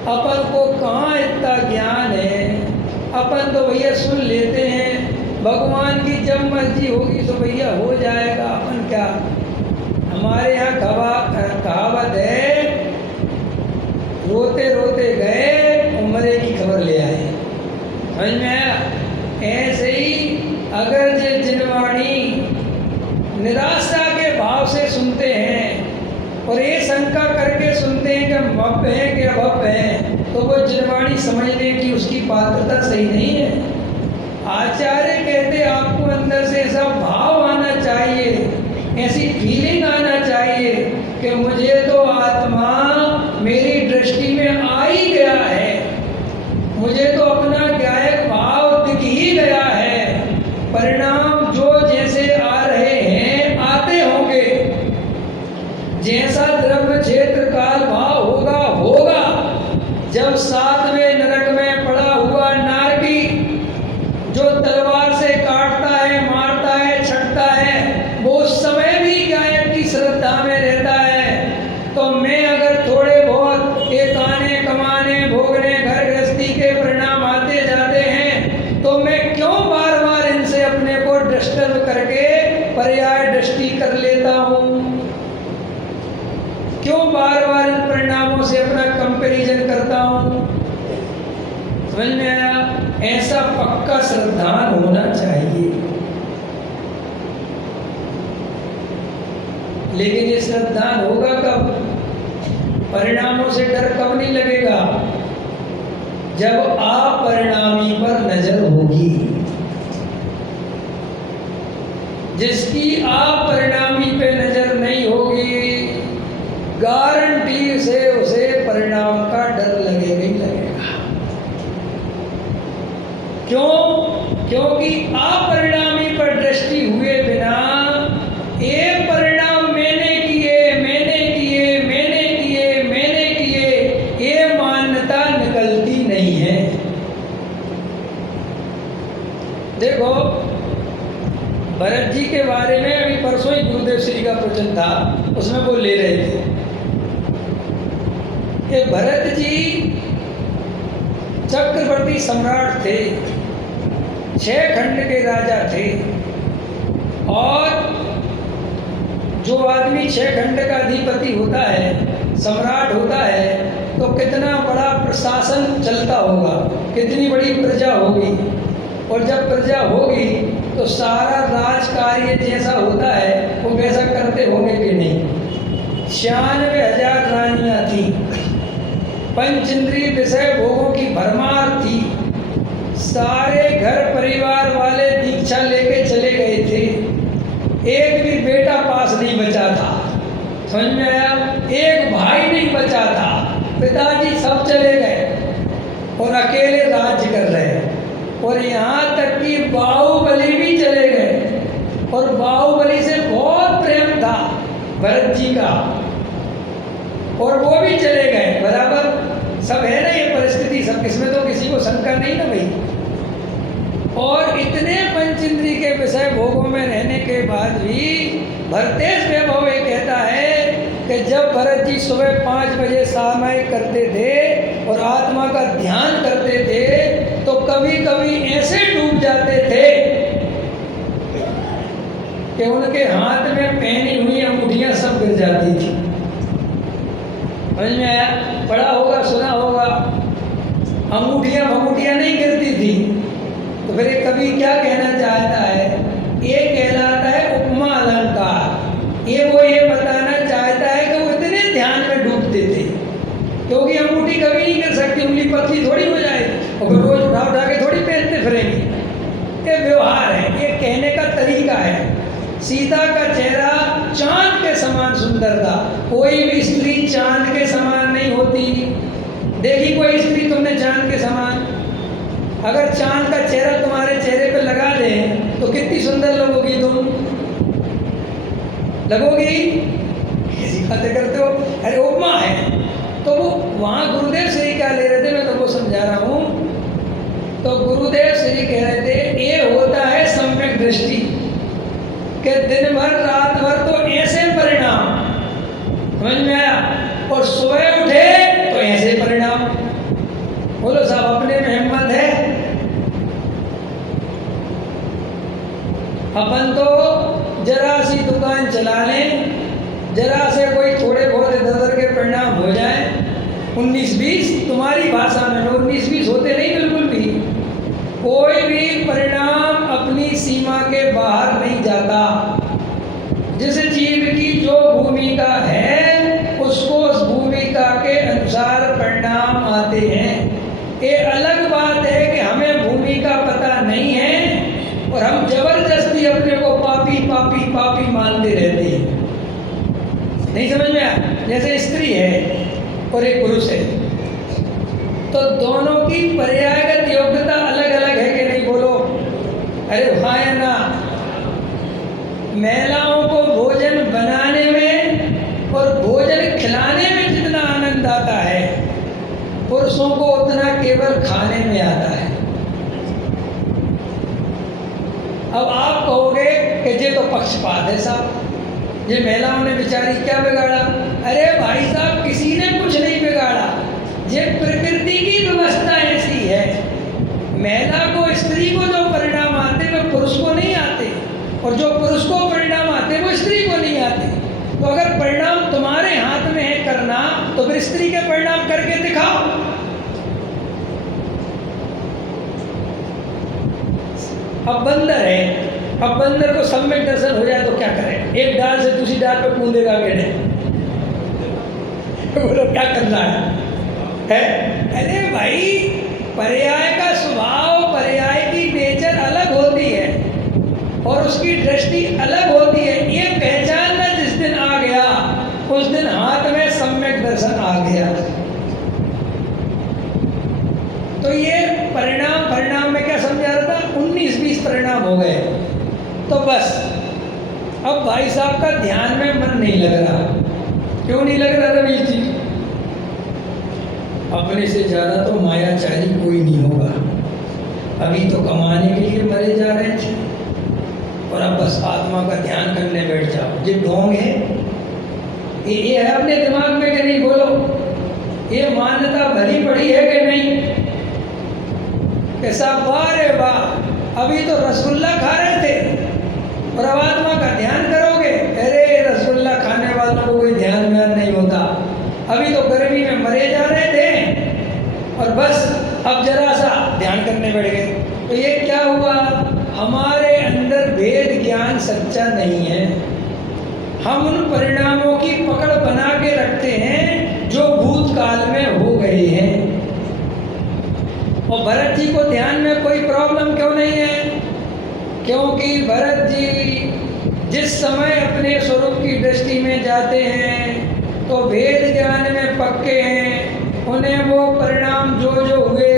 अपन को कहाँ इतना ज्ञान है, अपन तो भैया सुन लेते हैं, भगवान की जब मर्जी होगी तो भैया हो जाएगा, अपन क्या। हमारे यहाँ कहावत है, रोते रोते गए उम्रे की खबर ले आए। समझ में आया? ऐसे ही अगर ये जिनवाणी निराशा के भाव से सुनते हैं और ये शंका करके सुनते हैं कि हम भक्त हैं कि अभक्त हैं, तो वो जिनवाणी समझने की उसकी पात्रता सही नहीं है। आचार्य कहते आपको अंदर से ऐसा भाव आना चाहिए, ऐसी फीलिंग आना चाहिए कि मुझे तो आत्मा मेरी दृष्टि में आ ही गया है, मुझे तो अपना गायक भाव दिख ही गया है। परिणाम जो जैसे आ रहे हैं आते होंगे, जैसा द्रव्य क्षेत्र काल भाव होगा। जब 7वें नरक में पड़ा हुआ नारकी जो तलवार से काटता है, मारता है, छटता है, वो उस समय भी गायक की श्रद्धा में रहता है। तो मैं अगर थोड़े बहुत एक आने कमाने भोगने घर गृहस्थी के परिणाम आते जाते हैं, तो मैं क्यों बार बार इनसे अपने को डिस्टर्ब करके पर्याय दृष्टि कर लेता हूँ? क्यों बार बार इन परिणामों से अपना कंपैरिजन करता हूँ? समझ में आया? ऐसा पक्का श्रद्धान होना चाहिए। लेकिन ये श्रद्धान होगा कब? परिणामों से डर कब नहीं लगेगा? जब अपरिणामी पर नजर होगी। जिसकी अपरिणामी पे नजर नहीं होगी, गारंटी से उसे परिणाम का डर लगेगा ही लगेगा। क्यों? क्योंकि अपरिणामी पर दृष्टि हुए बिना ये परिणाम मैंने किए, ये मान्यता निकलती नहीं है। देखो, भरत जी के बारे में अभी परसों ही गुरुदेव श्री का प्रवचन था, उसमें वो ले रहे थे कि भरत जी चक्रवर्ती सम्राट थे, 6 खंड के राजा थे। और जो आदमी 6 खंड का अधिपति होता है, सम्राट होता है, तो कितना बड़ा प्रशासन चलता होगा, कितनी बड़ी प्रजा होगी। और जब प्रजा होगी तो सारा राज कार्य जैसा होता है वो वैसा करते होंगे कि नहीं। 96,000 रानियाँ थी, पंचेंद्रिय विषय भोगों की भरमार थी, सारे घर परिवार वाले दीक्षा लेके चले गए थे, एक भी बेटा पास नहीं बचा था। समझ में आया? एक भाई नहीं बचा था, पिताजी सब चले गए और अकेले राज्य कर रहे। और यहाँ तक कि बाहुबली भी चले गए, और बाहुबली से बहुत प्रेम था भरत जी का, और वो भी चले गए। बराबर सब है ना ये परिस्थिति, सब इसमें तो किसी को शंका नहीं ना भाई। और इतने पंचेंद्रिय के विषय भोगों में रहने के बाद भी भरतेश वैभव ये कहता है कि जब भरत जी सुबह 5 बजे सामायिक करते थे और आत्मा का ध्यान करते थे, तो कभी कभी ऐसे डूब जाते थे कि उनके हाथ में पहनी हुई अंगूठियां सब गिर जाती थी। समझ में आया? पढ़ा होगा, सुना होगा। अंगूठियां नहीं गिरती थी। तो फिर एक कवि क्या कहना चाहता है? ये कहलाता है उपमा अलंकार। ये बताना चाहता है कि वो इतने ध्यान में डूबते थे, क्योंकि अंगूठी कभी नहीं कर सकती, उंगली पतली थोड़ी हो जाएगी और फिर रोज उठा के थोड़ी पहनते फिरेंगे। ये व्यवहार है, ये कहने का तरीका है। सीता का चेहरा चांद के समान सुंदर था। कोई भी स्त्री चांद के समान नहीं होती। देखी कोई स्त्री तुमने चांद के समान? अगर चांद का चेहरा तुम्हारे चेहरे पे लगा दें तो कितनी सुंदर लगोगी तुम? लगोगी? कैसी बातें करते हो? अरे उपमा है। तो वो वहाँ गुरुदेव श्री क्या ले रहे थे, मैं तो वो समझा रहा हूँ। तो गुरुदेव श्री कह रहे थे ये होता है सम्यक दृष्टि, कि दिन भर रात भर तो ऐसे परिणाम, समझ में आया? और सुबह उठे तो ऐसे परिणाम। बोलो साहब, अपने में हिम्मत है? अपन तो जरा सी दुकान चला लें, जरा से कोई थोड़े बहुत इधर के परिणाम हो जाए, 19-20 तुम्हारी भाषा में 19-20 होते नहीं बिल्कुल भी। कोई भी परिणाम अपनी सीमा के बाहर नहीं जाता। जिस जीव की जो भूमिका है उसको उस भूमिका के अनुसार परिणाम आते हैं। ये अलग बात है कि हमें भूमिका पता नहीं है और हम जबरदस्ती अपने को पापी पापी पापी मानते रहते हैं। नहीं समझ में आया? जैसे स्त्री है और एक पुरुष है, तो दोनों की पर्यायगत योग्यता अलग अलग है कि नहीं? बोलो अरे हाँ या ना? महिलाओं को भोजन बनाने में और भोजन खिलाने में जितना आनंद आता है, पुरुषों को उतना केवल खाने में आता है। अब आप कहोगे कि ये तो पक्षपात है साहब, ये महिलाओं ने बेचारी क्या बिगाड़ा? अरे भाई साहब, किसी ने कुछ नहीं बिगाड़ा। ये प्रकृति की व्यवस्था ऐसी है। महिला को, स्त्री को जो परिणाम आते वो पुरुष को नहीं आते, और जो पुरुष को परिणाम आते वो स्त्री को नहीं आते। तो अगर परिणाम तुम्हारे हाथ में है करना, तो फिर स्त्री के परिणाम करके दिखाओ। अब बंदर है, अब बंदर को सम्यक दर्शन हो जाए तो क्या करें? एक डाल से दूसरी डाल पे कूदेगा बेटे, बोलो क्या करना है? अरे भाई, पर्याय का स्वभाव, पर्याय की नेचर अलग होती है और उसकी दृष्टि अलग होती है। ये पहचानना जिस दिन आ गया, उस दिन हाथ में सम्यक दर्शन आ गया। तो ये परिणाम में क्या समझा रहा था? 19-20 परिणाम हो गए। तो बस अब भाई साहब का ध्यान में मन नहीं लग रहा। क्यों नहीं लग रहा रवीश जी? अपने से ज़्यादा तो मायाचारी कोई नहीं होगा। अभी तो कमाने के लिए मरे जा रहे थे और अब बस आत्मा का ध्यान करने बैठ जाओ। ये ढोंग है, ये है अपने दिमाग में कि नहीं? बोलो, ये मान्यता भरी पड़ी है कि नहीं? कैसा वाह रे वाह, अभी तो रसगुल्ला खा रहे थे और अब आत्मा का ध्यान करोगे? अरे रसगुल्ला खाने वालों को कोई ध्यान नहीं होता। अभी तो गर्मी में मरे जा रहे थे और बस अब जरा सा ध्यान करने बैठ गए। तो ये क्या हुआ? हमारे अंदर वेद ज्ञान सच्चा नहीं है। हम उन परिणामों की पकड़ बना के रखते हैं जो भूतकाल में हो गए हैं। और भरत जी को ध्यान में कोई प्रॉब्लम क्यों नहीं है? क्योंकि भरत जी जिस समय अपने स्वरूप की दृष्टि में जाते हैं तो वेद ज्ञान में पक्के हैं। उन्हें वो परिणाम जो हुए,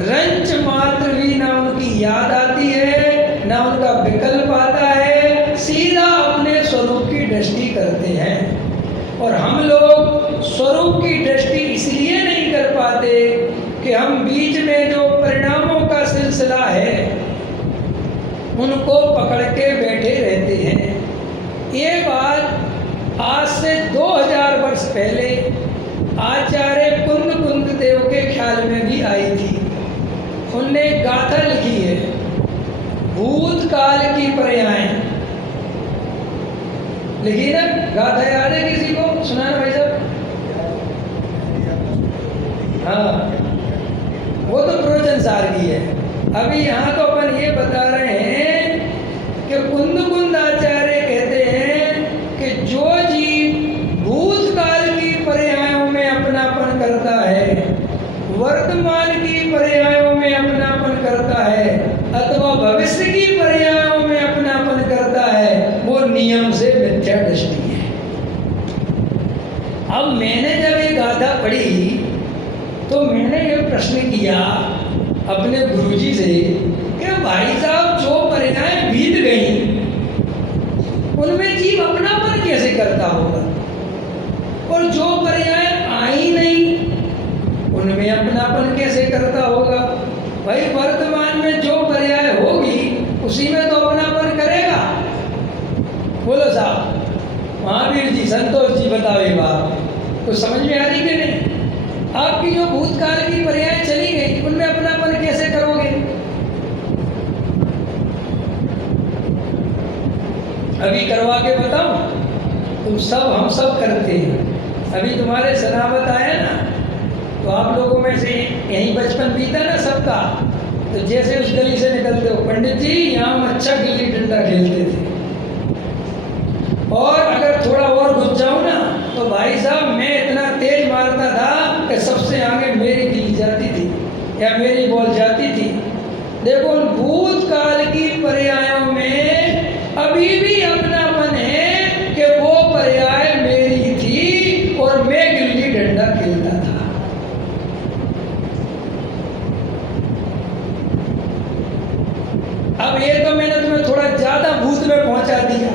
रंच मात्र भी ना उनकी याद आती है, ना उनका विकल्प आता है। सीधा अपने स्वरूप की दृष्टि करते हैं। और हम लोग स्वरूप की दृष्टि इसलिए नहीं कर पाते कि हम बीच में जो परिणामों का सिलसिला है उनको पकड़ के बैठे रहते हैं। ये बात आज से 2000 वर्ष पहले आचार्य कुंद देव के ख्याल में भी आई थी। उनने गाथा लिखी है, भूतकाल की पर्याय लिखी ना, गाथा याद है किसी को? सुनाना भाई साहब। हाँ, वो तो प्रवचन सार की है। अभी यहाँ तो अपन ये बता रहे हैं कि कुंद कुंद आचार्य कहते हैं कि जो जीव भूतकाल की पर्यायों में अपनापन करता है, वर्तमान की पर्यायों में अपनापन करता है, अथवा भविष्य की पर्यायों में अपनापन करता है, वो नियम से मिथ्या दृष्टि है। अब मैंने जब ये गाथा पढ़ी तो मैंने ये प्रश्न किया अपने गुरुजी से कि भाई साहब, जो पर्याय बीत गई उनमें जीव अपनापन कैसे करता होगा, और जो पर्याय आई नहीं उनमें अपनापन कैसे करता होगा? भाई वर्तमान में जो पर्याय होगी उसी में तो अपनापन करेगा। बोलो साहब, महावीर जी, संतोष जी, बताओ ये बात कुछ समझ में आ रही कि नहीं? आपकी जो भूतकाल की पर्याय चली गई उनमें अपनापन कैसे करोगे? अभी करवा के बताओ, तुम सब, हम सब करते हैं। अभी तुम्हारे सनावत आया ना, तो आप लोगों में से यही बचपन बीता ना सबका, तो जैसे उस गली से निकलते हो, पंडित जी यहाँ हम अच्छा गिल्ली डंडा खेलते थे, और अगर थोड़ा और घुस जाऊँ ना तो भाई साहब मैं इतना तेज मारता था कि सबसे आगे मेरी गिल्ली जाती थी या मेरी बॉल जाती थी। देखो, भूतकाल की पर्यायों में अभी भी अपनापन है कि वो पर्याय मेरी थी और मैं गिल्ली डंडा खेलता था। अब ये तो मैंने तुम्हें थोड़ा ज्यादा भूत में पहुंचा दिया,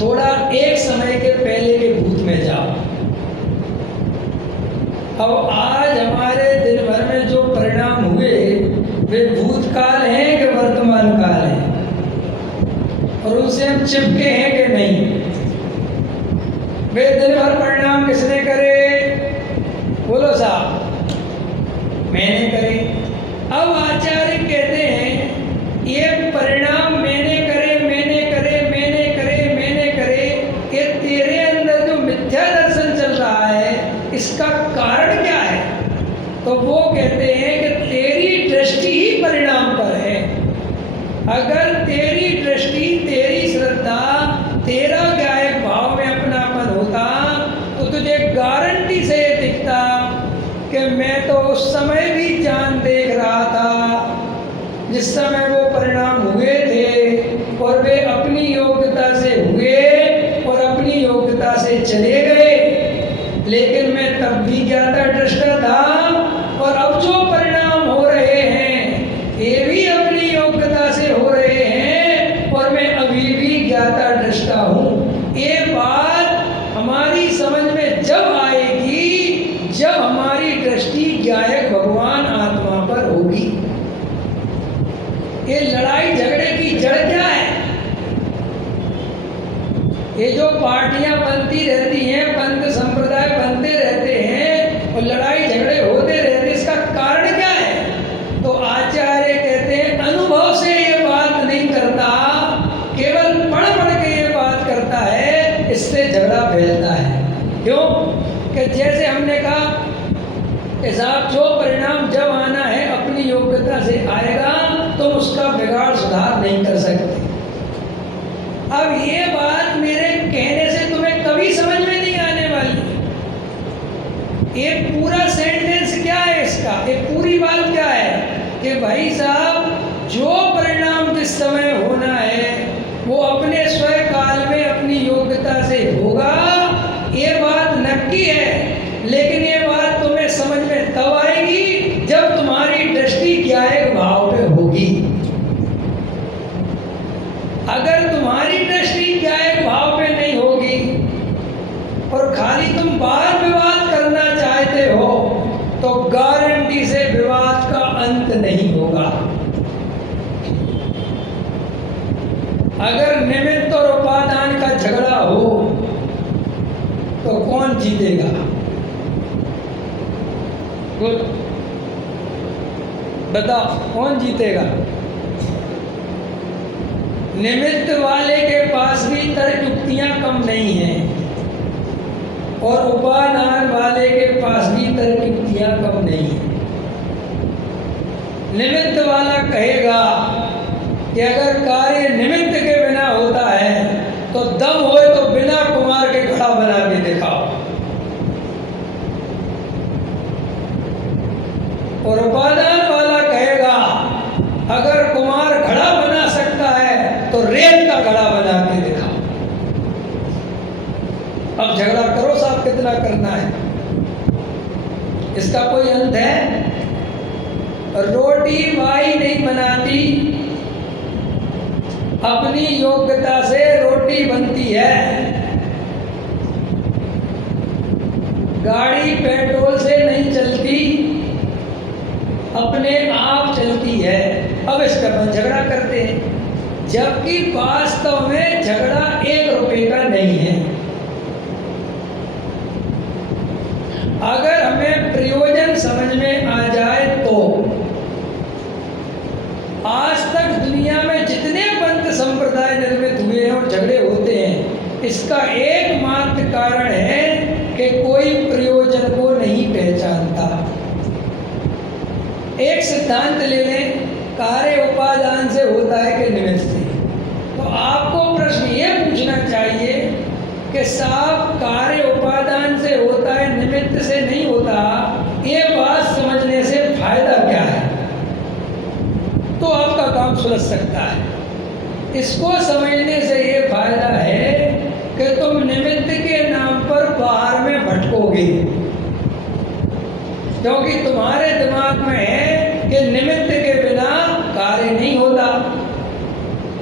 थोड़ा एक समय के पहले के भूत में जाओ। अब आज हमारे दिन भर में जो परिणाम हुए वे भूतकाल हैं कि वर्तमान काल है, और उनसे हम चिपके हैं कि नहीं? वे दिन भर परिणाम किसने करे? बोलो साहब, मैंने करे। अब आचार्य कहते हैं ये परिणाम मैंने करे, मैंने करे, मैंने करे, मैंने करे, ये तेरे अंदर जो मिथ्या दर्शन चल रहा है इसका कारण क्या है? तो वो कहते हैं कि तेरी दृष्टि ही परिणाम पर है। अगर तेरी दृष्टि, तेरी श्रद्धा, तेरा गायक भाव में अपनापन होता तो तुझे गारंटी से दिखता कि मैं तो उस समय भी जान देख रहा था जिस समय वो परिणाम हुए थे, और वे अपनी योग्यता से हुए और अपनी योग्यता से चले गए, लेकिन मैं तब भी ज्ञाता दृष्टा था, और अब जो परिणाम हो रहे हैं ये भी अपनी योग्यता से हो रहे हैं, और मैं अभी भी ज्ञाता दृष्टा हूँ। ये बात हमारी समझ में जब आएगी जब हमारी दृष्टि गायक भगवान आत्मा पर होगी। ये लड़ाई झगड़े की जड़ क्या है? ये जो पार्टियां बनती रहती हैं, पंथ संप्रदाय बनते रहते हैं और लड़ाई झगड़े होते रहते हैं, इसका कारण क्या है? तो आचार्य कहते हैं अनुभव से ये बात नहीं करता, केवल पढ़ पढ़ के ये बात करता है, इससे झगड़ा फैलता है। क्यों? कि जैसे हमने कहा कि साहब जो परिणाम जब आना है अपनी योग्यता से आएगा, तुम उसका बिगाड़ सुधार नहीं कर सकते। अब ये बात मेरे कहने से तुम्हें कभी समझ में नहीं आने वाली। ये पूरा सेंटेंस क्या है इसका, ये पूरी बात क्या है कि भाई साहब जो परिणाम जिस समय होना है वो अपने स्वयं काल में अपनी योग्यता से होगा, ये बात नक्की है। लेकिन ये बात तुम्हें समझ में तब आएगी जब तुम्हारी दृष्टि ज्ञायक भाव पे होगी। अगर तुम्हारी दृष्टि ज्ञायक भाव पे नहीं होगी और खाली तुम वाद विवाद करना चाहते हो तो गारंटी से विवाद का अंत नहीं होगा। अगर निमित्त और उपादान का झगड़ा हो तो कौन जीतेगा? बताओ कौन जीतेगा? निमित्त वाले के पास पास भी तर्क युक्तियां कम नहीं हैं और उपादान वाले के पास भी तर्क युक्तियां कम नहीं हैं। निमित्त वाला कहेगा कि अगर कार्य निमित्त के बिना होता है तो दम होए तो बिना कुमार के घड़ा बना के दिखाओ, और उपादान वाला कहेगा अगर कुमार घड़ा बना सकता है तो रेत का घड़ा बना के दिखाओ। अब झगड़ा करो साहब, कितना करना है, इसका कोई अंत है? रोटी बाई नहीं बनाती, अपनी योग्यता से रोटी बनती है। गाड़ी पेट्रोल से नहीं चलती, अपने आप चलती है। अब इसका अपन झगड़ा करते हैं, जबकि वास्तव में झगड़ा 1 रुपए का नहीं है। अगर हमें प्रयोजन समझ में आ जाए तो आज तक दुनिया में जितने पंथ संप्रदाय निर्मित हुए हैं और झगड़े होते हैं, इसका एकमात्र कारण है कि कोई प्रयोजन को नहीं पहचानता। एक सिद्धांत ले लें, कार्य उपादान से होता है कि निमित्त से, तो आपको प्रश्न ये पूछना चाहिए कि साफ कार्य उपादान से होता है निमित्त से नहीं होता, ये बात समझने से फायदा क्या है? तो आपका काम सुलझ सकता है। इसको समझने से ये फायदा है कि तुम निमित्त के नाम पर बाहर में भटकोगे, क्योंकि तुम्हारे दिमाग में है कि निमित्त के बिना कार्य नहीं होता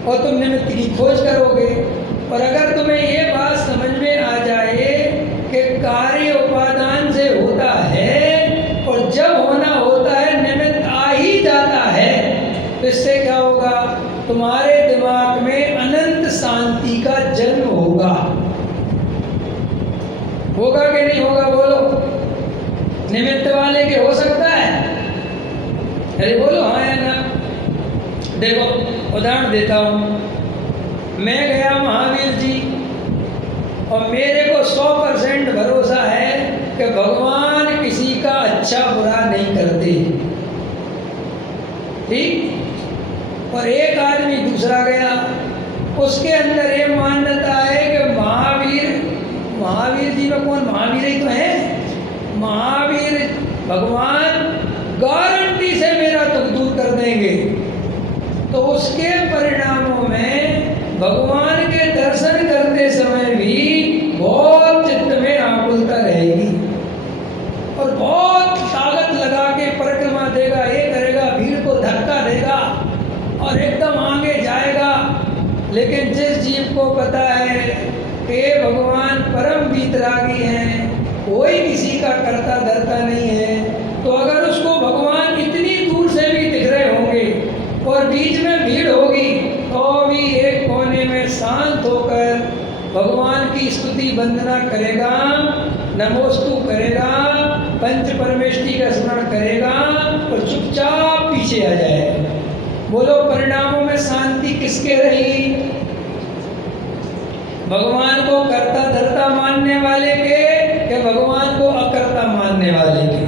और तुम निमित्त की खोज करोगे। और अगर तुम्हें ये बात समझ में आ जाए कि कार्य उपादान से होता है और जब होना होता है निमित्त आ ही जाता है, तो इससे क्या होगा? तुम्हारे दिमाग में अनंत शांति का जन्म होगा। होगा कि नहीं होगा? बोलो। निमित्त वाले के हो सकता है? अरे बोलो हाँ या ना। देखो उदाहरण देता हूँ, मैं गया महावीर जी और मेरे को 100% भरोसा है कि भगवान किसी का अच्छा बुरा नहीं करते, ठीक? और एक आदमी दूसरा गया, उसके अंदर ये मान्यता है कि महावीर जी में कौन? महावीर ही तो है। महावीर भगवान गारंटी से मेरा दुख दूर कर देंगे। तो उसके परिणामों में भगवान के दर्शन करते समय भी बहुत चित्त में आकुलता रहेगी और बहुत ताकत लगा के परिक्रमा देगा, ये करेगा, भीड़ को धक्का देगा और एकदम आगे जाएगा। लेकिन जिस जीव को पता है कि भगवान परम वीतरागी हैं, कोई किसी का करता धरता नहीं है, तो अगर उसको भगवान इतनी दूर से भी दिख रहे होंगे और बीच में भीड़ होगी, तो भी एक कोने में शांत होकर भगवान की स्तुति वंदना करेगा, नमोस्तु करेगा, पंच परमेष्टि का स्मरण करेगा और चुपचाप पीछे आ जाएगा। बोलो परिणामों में शांति किसके रहेगी? भगवान को कर्ता धर्ता मानने वाले के या भगवान को अकर्ता मानने वाले के?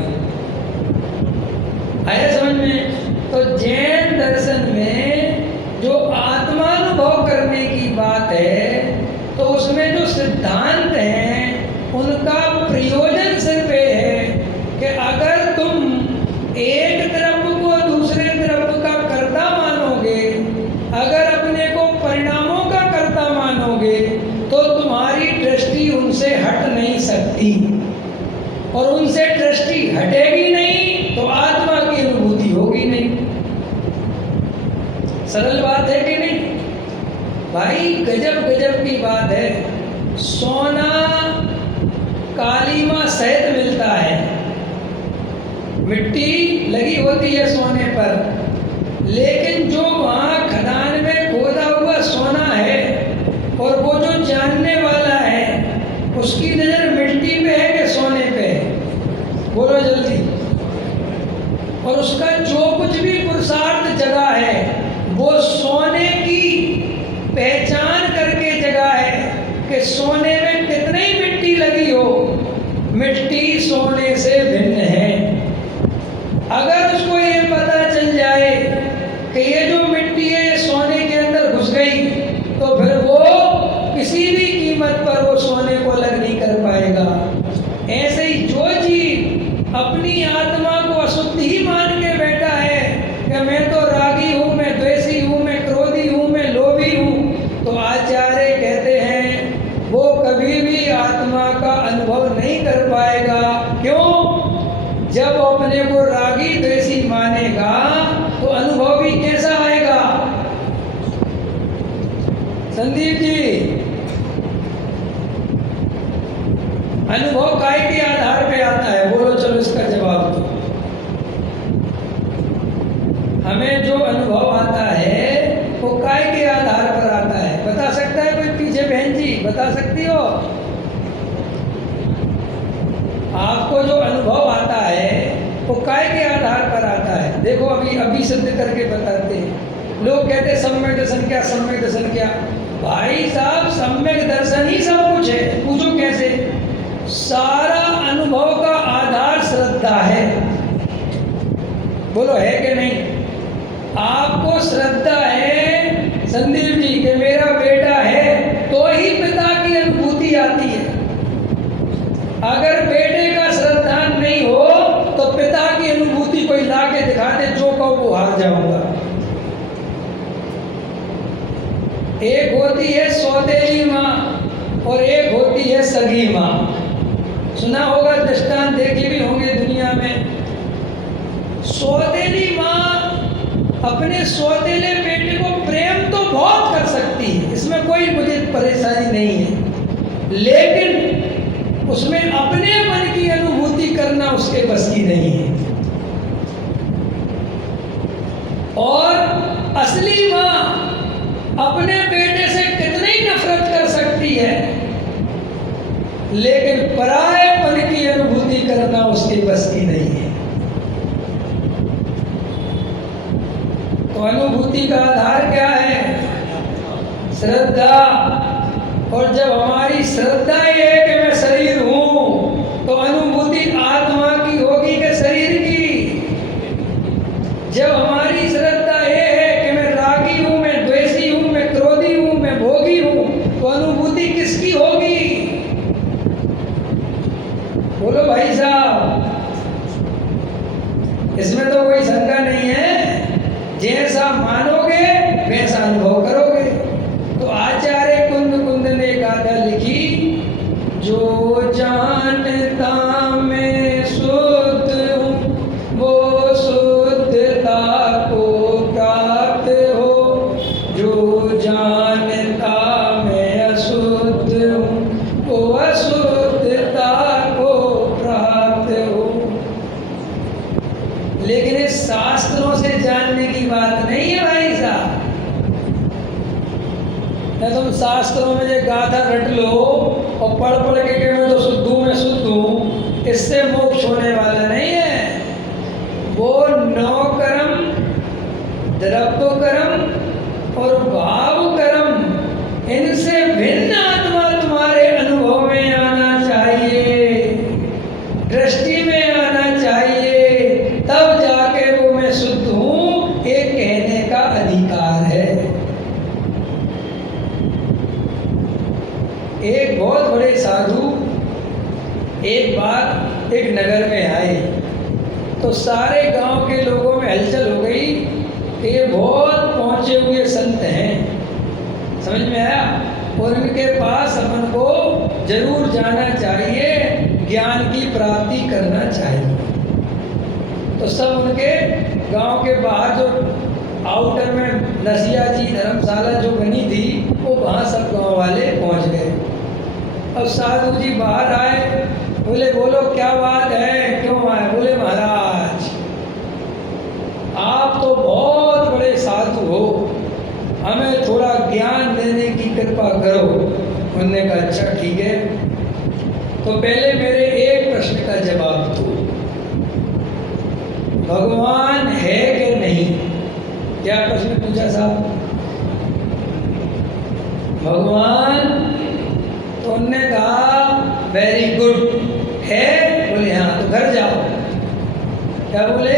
आया समझ में? तो जैन दर्शन में जो आत्मानुभव करने की बात है, तो उसमें जो सिद्धांत हैं उनका प्रयोजन सिर्फ ये है कि अगर तुम एक तरफ को दूसरे तरफ का कर्ता मानोगे, अगर अपने को परिणामों का कर्ता मानोगे, तो तुम्हारी दृष्टि उनसे हट नहीं सकती और उनसे दृष्टि हटेगी नहीं तो आत्मा की अनुभूति होगी नहीं। सरल बात है कि नहीं भाई? गजब गजब की बात है। सोना कालीमा सहित मिलता है, मिट्टी लगी होती है सोने पर, लेकिन जो वहाँ खदान में खोदा हुआ सोना है और वो जो जानने वाला है उसकी नज़र मिट्टी पे है कि सोने पे है? बोलो जल्दी। और उसका जो कुछ भी पुरुषार्थ जगह है वो सोने की पहचान करके जगह सोने में कितनी मिट्टी लगी हो, मिट्टी सोने से भिन्न है। अगर उसको ये पता चल जाए कि ये जो मिट्टी है सोने के अंदर घुस गई, तो फिर वो किसी भी कीमत पर वो सोने को अलग नहीं कर पाएगा। ऐसे ही जो जीव अपनी आत्मा को अशुद्ध ही मान के बैठा है कि मैं तो रागी हूँ, मैं द्वेषी हूँ, मैं क्रोधी हूँ, मैं लोभी हूँ, तो आचार्य कहते हैं वो कभी भी आत्मा का अनुभव नहीं कर पाएगा। क्यों? जब अपने को रागी द्वेषी मानेगा तो अनुभव भी कैसा आएगा? संदीप जी, अनुभव काय के आधार पे आता है? बोलो, चलो इसका जवाब दो। हमें जो अनुभव आता है वो काय के आधार पर आता है? बता सकता है कोई पीछे? बहन जी बता सकती हो? आपको जो अनुभव आता है वो काय के आधार पर आता है? देखो अभी सिद्ध करके बताते हैं। लोग कहते हैं सम्यक दर्शन क्या, सम्यक दर्शन क्या? भाई साहब, सम्यक दर्शन ही सब कुछ है। पूछो कैसे? सारा अनुभव का आधार श्रद्धा है। बोलो है कि नहीं? आपको श्रद्धा है संदीप जी कि मेरा बेटा है, तो ही पिता की अनुभूति आती है। अगर बेटे का श्रद्धा नहीं हो तो पिता की अनुभूति कोई ला के दिखा दे, जो कहो वो हार जाऊंगा। एक होती है सौतेली माँ और एक होती है सगी माँ। सुना होगा, दृष्टांत देखे भी होंगे दुनिया में। सौतेली माँ अपने सौतेले बेटे को प्रेम तो बहुत कर सकती है, इसमें कोई मुझे परेशानी नहीं है, लेकिन उसमें अपने मन की अनुभूति करना उसके बस की नहीं है। और असली माँ अपने बेटे से कितनी नफरत कर सकती है, लेकिन परायेपन की अनुभूति करना उसके बस की नहीं है। तो अनुभूति का आधार क्या है? श्रद्धा। और जब हमारी श्रद्धा ये है कि मैं शरीर हूं, तो अनुभूति आत्मा की होगी कि शरीर की? जब हमारी श्रद्धा ये है कि मैं रागी हूं, मैं द्वेषी हूं, मैं क्रोधी हूं, मैं भोगी हूं, तो अनुभूति किसकी होगी? बोलो भाई साहब, इसमें तो कोई शंका नहीं है। जैसा मानोगे वैसा अनुभव करोगे। तो आचार्य कुंद ने गाथा लिखी, जो जानता मैं शुद्ध हूँ वो शुद्धता को प्राप्त हो, जो जानता मैं अशुद्ध हूँ वो अशुद्धता को प्राप्त हो। लेकिन इस शास्त्रों से जानने की बात नहीं है भाई साहब। न तुम शास्त्रों में जो गाथा रट लो और पढ़ पढ़ के मैं तो शुद्ध हूँ, इससे मोक्ष होने वाला नहीं है। वो 9 कर्म, द्रव्य कर्म और भाव कर्म, इनसे भिन्न आत्मा तुम्हारे अनुभव में आना चाहिए, दृष्टि में आना चाहिए, तब जाके वो मैं शुद्ध हूँ ये कहने का अधिकार है। एक बहुत बड़े साधु एक बार एक नगर में आए, तो सारे गांव के लोगों में हलचल हो गई कि ये बहुत पहुंचे हुए संत हैं। समझ में आया? और इनके पास अपन को जरूर जाना चाहिए, ज्ञान की प्राप्ति करना चाहिए। तो सब उनके गांव के बाहर जो आउटर में नसिया जी धर्मशाला जो बनी थी, वो वहाँ सब गांव वाले पहुँच गए। अब साधु जी बाहर आए, बोले बोलो क्या बात है, क्यों आए? बोले महाराज आप तो बहुत बड़े साधु हो, हमें थोड़ा ज्ञान देने की कृपा करो। उन्होंने कहा अच्छा ठीक है, तो पहले मेरे एक प्रश्न का जवाब दो, भगवान है कि नहीं? क्या प्रश्न पूछा साहब? भगवान? तो उनने कहा वेरी गुड है। बोले हाँ, तो घर जाओ। क्या बोले?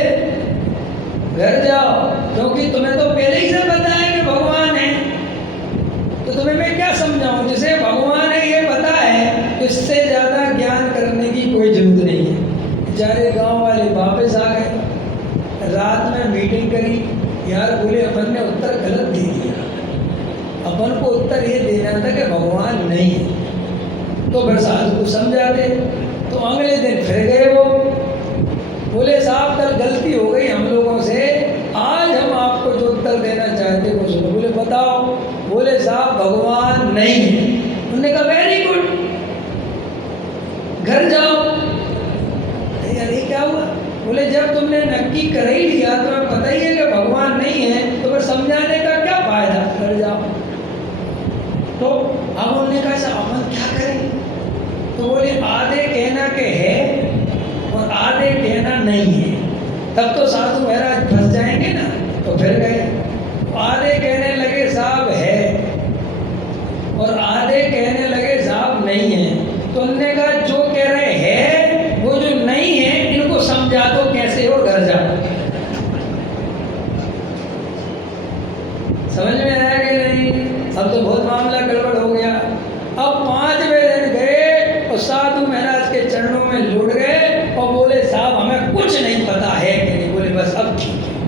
घर जाओ, क्योंकि तुम्हें तो पहले ही से पता है कि भगवान है, तो तुम्हें मैं क्या समझाऊं? जिसे भगवान है ये पता है, तो इससे ज़्यादा ज्ञान करने की कोई जरूरत नहीं है। बेचारे गांव वाले वापस आ गए, रात में मीटिंग करी। यार बोले अपन ने उत्तर गलत दे दिया, अपन को उत्तर ये देना था कि भगवान नहीं है, तो फिर साधु को समझाते। तो अगले दिन फिर गए वो, बोले साहब कल गलती हो गई हम लोगों से, आज हम आपको जो उत्तर देना चाहते वो सुनो। बोले बताओ। बोले साहब भगवान नहीं है। उन्होंने कहा वेरी गुड, घर जाओ। यार ये क्या हुआ? बोले जब तुमने नक्की कर ही लिया, तुम्हें पता ही है कि भगवान नहीं है, तो फिर समझाने का क्या फायदा? घर जाओ। तो अब उन्होंने कहा अपन क्या करें? तो बोले आधे कहना के है और आधे कहना नहीं है। तब तो साधु महाराज फंस जाएंगे ना, तो फिर गए। आधे कहने लगे साहब है, और आधे कहने लगे साहब नहीं है। तो उन्होंने कहा जो कह रहे हैं वो जो नहीं है इनको समझा दो कैसे हो, घर जाओ। समझ में आया कि नहीं? अब तो बहुत मामला गड़बड़ हो गया। अब 5वें दिन गए और साधु महाराज के चरणों में लुढ़ गए और बोले साहब हमें कुछ नहीं पता है कि नहीं। बोले बस अब ठीक है।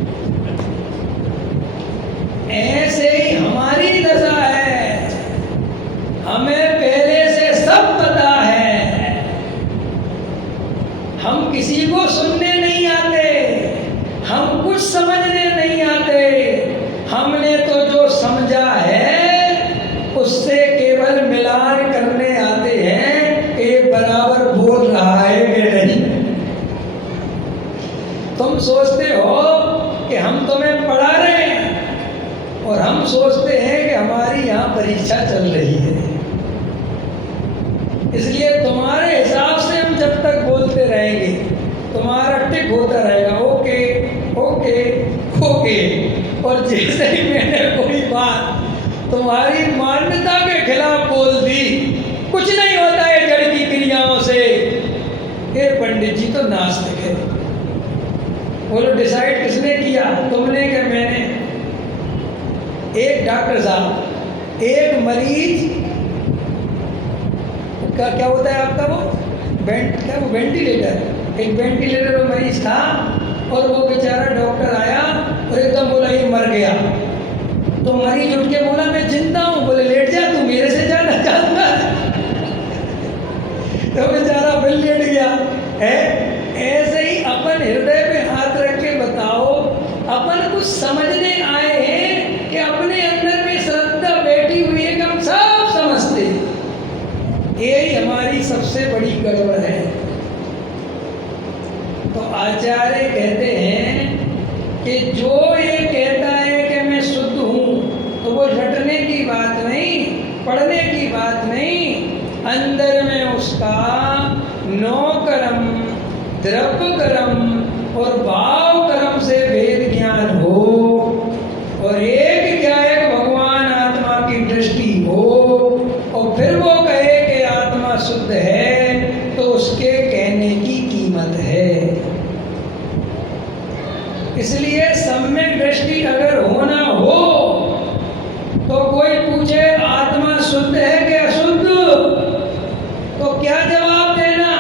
ऐसे ही हमारी दशा है, हमें पहले से सब पता है, हम किसी को सुनने नहीं आते, हम कुछ समझने नहीं आते। हमने तो जो समझा है उससे केवल मिलान करने आते हैं कि ये बराबर बोल रहा है कि नहीं। तुम सोचते हो कि हम तुम्हें पढ़ा रहे हैं, और हम सोचते हैं कि हमारी यहाँ परीक्षा चल रही है। इसलिए तुम्हारे हिसाब से हम जब तक बोलते रहेंगे, तुम्हारा टिक होता रहेगा ओके ओके ओके। और जैसे ही मैंने कोई बात तुम्हारी मान्यता के खिलाफ बोल दी, कुछ नहीं होता है जड़ की क्रियाओं से, ये पंडित जी तो नास्तिक है। बोलो डिसाइड किसने किया? तुमने कि मैंने? एक डॉक्टर साहब, एक मरीज का क्या होता है आपका वो वेंटिलेटर, एक वेंटिलेटर में मरीज था, और वो बेचारा डॉक्टर आया और एकदम बोला ये मर गया। तो मरीज उठ के बोला मैं जिंदा हूँ। बोले लेट जा, तू मेरे से जाना चाहता है। तो बेचारा फिर लेट गया है। ऐसे ही अपन हृदय पे हाथ रख के बताओ, अपन कुछ समझने आए हैं कि अपने अंदर में श्रद्धा बैठी हुई है कि हम सब समझते। यही हमारी सबसे बड़ी गड़बड़ है। तो आचार्य कहते हैं कि जो ये कहता है कि मैं शुद्ध हूँ, तो वो रटने की बात नहीं, पढ़ने की बात नहीं, अंदर में उसका नौकर्म, द्रव्य कर्म और भाव कर्म से भेद ज्ञान हो, और एक क्या एक भगवान आत्मा की दृष्टि हो, और फिर वो कहे कि आत्मा शुद्ध है, तो उसके कहने की कीमत है। इसलिए सम्यक दृष्टि अगर होना हो तो कोई पूछे आत्मा शुद्ध है कि अशुद्ध, तो क्या जवाब देना?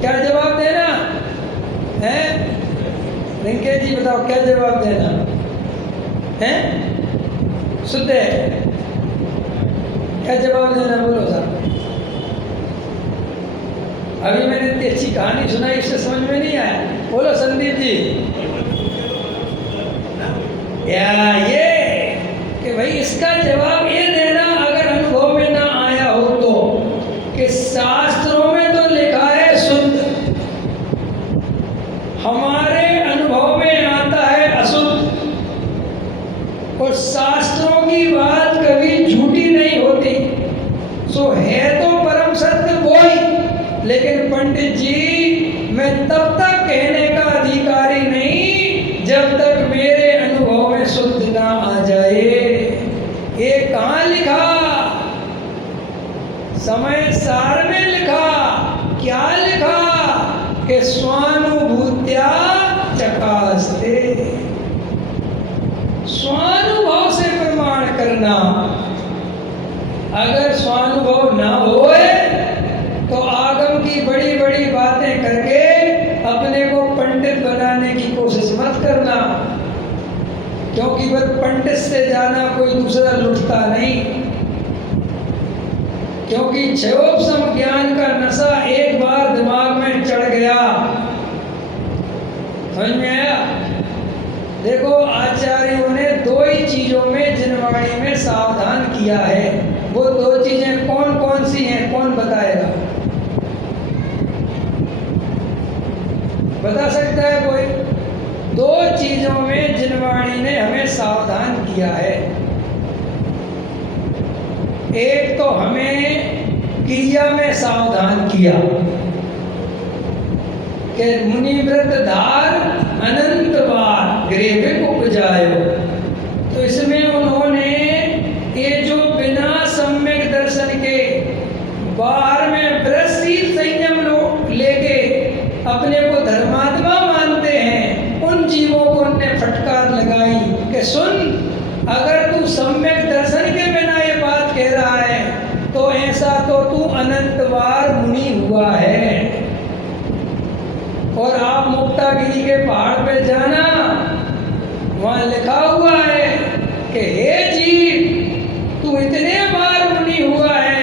क्या जवाब देना है? रिंके जी बताओ क्या जवाब देना है? शुद्ध है, क्या जवाब देना? बोलो साहब। अभी मैंने इतनी अच्छी कहानी सुनाई, इससे समझ में नहीं आया? बोलो संदीप जी। या ये कि भाई इसका जवाब ये देना अगर अनुभव में ना आया हो तो, कि शास्त्रों में तो लिखा है शुद्ध, हमारे अनुभव में आता है अशुद्ध, और शास्त्रों की बात कभी झूठी नहीं होती। सो है तो परम सत्य वही, लेकिन पंडित जी मैं तब तक कहने का अधिकारी नहीं जब तक मेरे अनुभव में शुद्ध ना आ जाए। एक सार में लिखा, क्या लिखा कि स्वानुभूत्या चकास्ते, स्वानुभव से प्रमाण करना। अगर स्वानुभव ना होए तो आगम की बड़ी बड़ी बातें करके अपने को पंडित बनाने की कोशिश मत करना, क्योंकि बस पंडित से जाना कोई दूसरा लुटता नहीं। क्योंकि क्षयोपम ज्ञान का नशा एक बार दिमाग में चढ़ गया, समझ में आया। देखो आचार्यों ने दो ही चीजों में जिनवाणी में सावधान किया है। वो दो चीजें कौन कौन सी हैं, कौन बताएगा? बता सकता है कोई? दो चीजों में जिनवाणी ने हमें सावधान किया है। एक तो हमें क्रिया में सावधान किया कि मुनिव्रत धार अनंत बार ग्रेविक उपजायो। तो इसमें उन्होंने ये जो बिना सम्यक दर्शन के बाहर में वृत्तिशील संयम लेके अपने को धर्मात्मा मानते हैं, उन जीवों को उनने फटकार लगाई कि सुन, अगर तू सम्यक दर्शन के बिना ये बात कह रहा है तो ऐसा तो तू अनंत बार मुनि हुआ है। और आप मुक्तागिरी के पहाड़ पे जाना, वहां लिखा हुआ है कि हे जीव, तू इतने बार मुनि हुआ है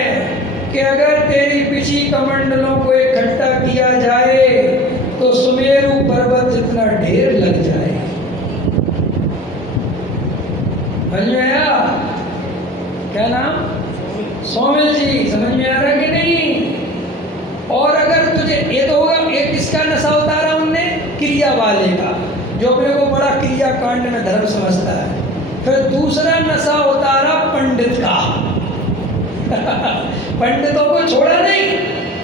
कि अगर तेरी पिछी कमंडलों को इकट्ठा किया जाए तो सुमेरु पर्वत जितना ढेर लग जाए। समझ में आया? क्या नाम? सोमिल जी। समझ में आ रहा कि नहीं? और अगर तुझे ये तो होगा, एक किसका नशा उतारा उनने? क्रिया वाले का, जो अपने को बड़ा क्रिया कांड में धर्म समझता है। फिर दूसरा नशा उतारा पंडित का। पंडितों को छोड़ा नहीं,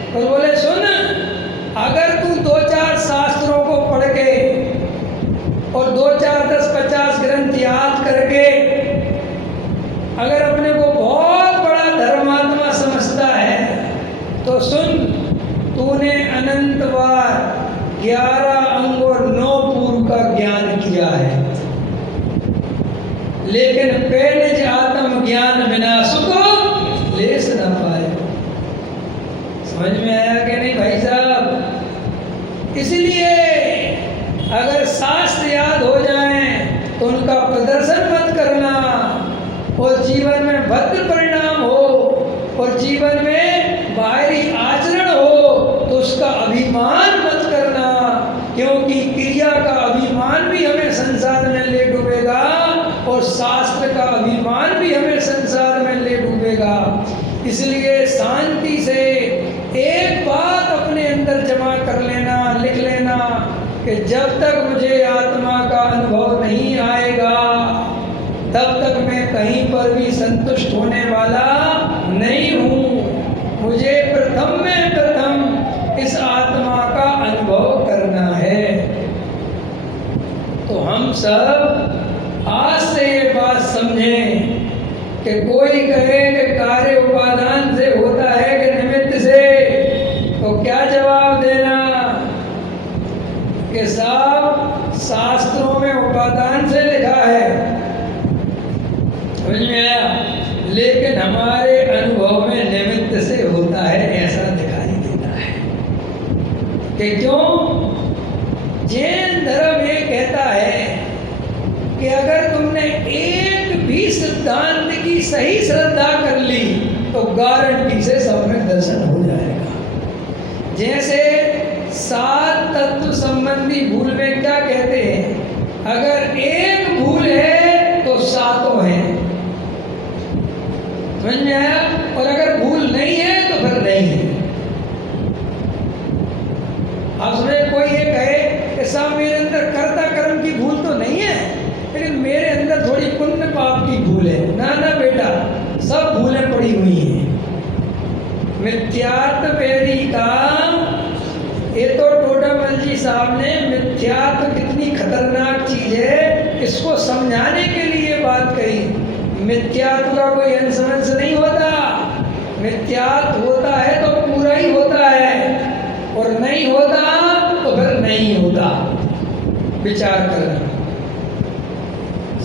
और बोले सुन, अगर तू 2-4 शास्त्रों को पढ़ के और 2-4 10-50 ग्रंथ याद करके अगर अपने को बहुत बड़ा धर्मात्मा समझता है तो सुन, तूने अनंत बार 11 अंग और 9 पूर्व का ज्ञान किया है, लेकिन पेनिज आत्म ज्ञान बिना सुख लेस न पाए। समझ में आया कि नहीं भाई साहब? इसलिए अगर शास्त्र याद हो जाएं तो उनका प्रदर्शन मत करना, और जीवन में भद्र परिणाम हो और जीवन में बाहरी आचरण हो तो उसका अभिमान मत करना, क्योंकि क्रिया का अभिमान भी हमें संसार में ले डूबेगा और शास्त्र का अभिमान भी हमें संसार में ले डूबेगा। इसलिए शांति से एक बात अपने अंदर जमा कर लेना, लिख लेना कि जब तक मुझे आत्मा का अनुभव नहीं आएगा तब तक मैं कहीं पर भी संतुष्ट होने वाला नहीं हूँ। मुझे प्रथम में प्रथम इस आत्मा का अनुभव करना है। तो हम सब आज से ये बात समझें कि कोई कहे कि कार्य उपादान से होता है कि निमित्त से, तो क्या जवाब देना कि साहब शास्त्रों में उपादान से लिखा है, समझ में आया, लेकिन हमारे अनुभव में निमित्त से होता है, ऐसा दिखाई देता है। कि क्यों? जैन धर्म ये कहता है कि अगर तुमने एक भी सिद्धांत की सही श्रद्धा कर ली तो गारंटी से सम्यक दर्शन हो जाएगा। जैसे 7 तत्व संबंधी भूल में क्या कहते हैं? अगर एक भूल है तो 7 हैं, समझ में आया? और अगर भूल नहीं है तो फिर नहीं है। आप सुने कोई ये कहे कि साहब मेरे अंदर कर्ता कर्म की भूल तो नहीं है, लेकिन मेरे अंदर थोड़ी पुण्य पाप की भूल है। ना ना बेटा, सब भूलें पड़ी हुई हैं। मिथ्यात्व वेदी का ये तो टोडामल जी साहब ने मिथ्यात्व कितनी खतरनाक चीज है इसको समझाने के लिए बात कही। मिथ्यात्व का कोई अंश नहीं होता, मिथ्यात्व होता है तो पूरा ही होता है, और नहीं होता तो फिर नहीं होता। विचार करना।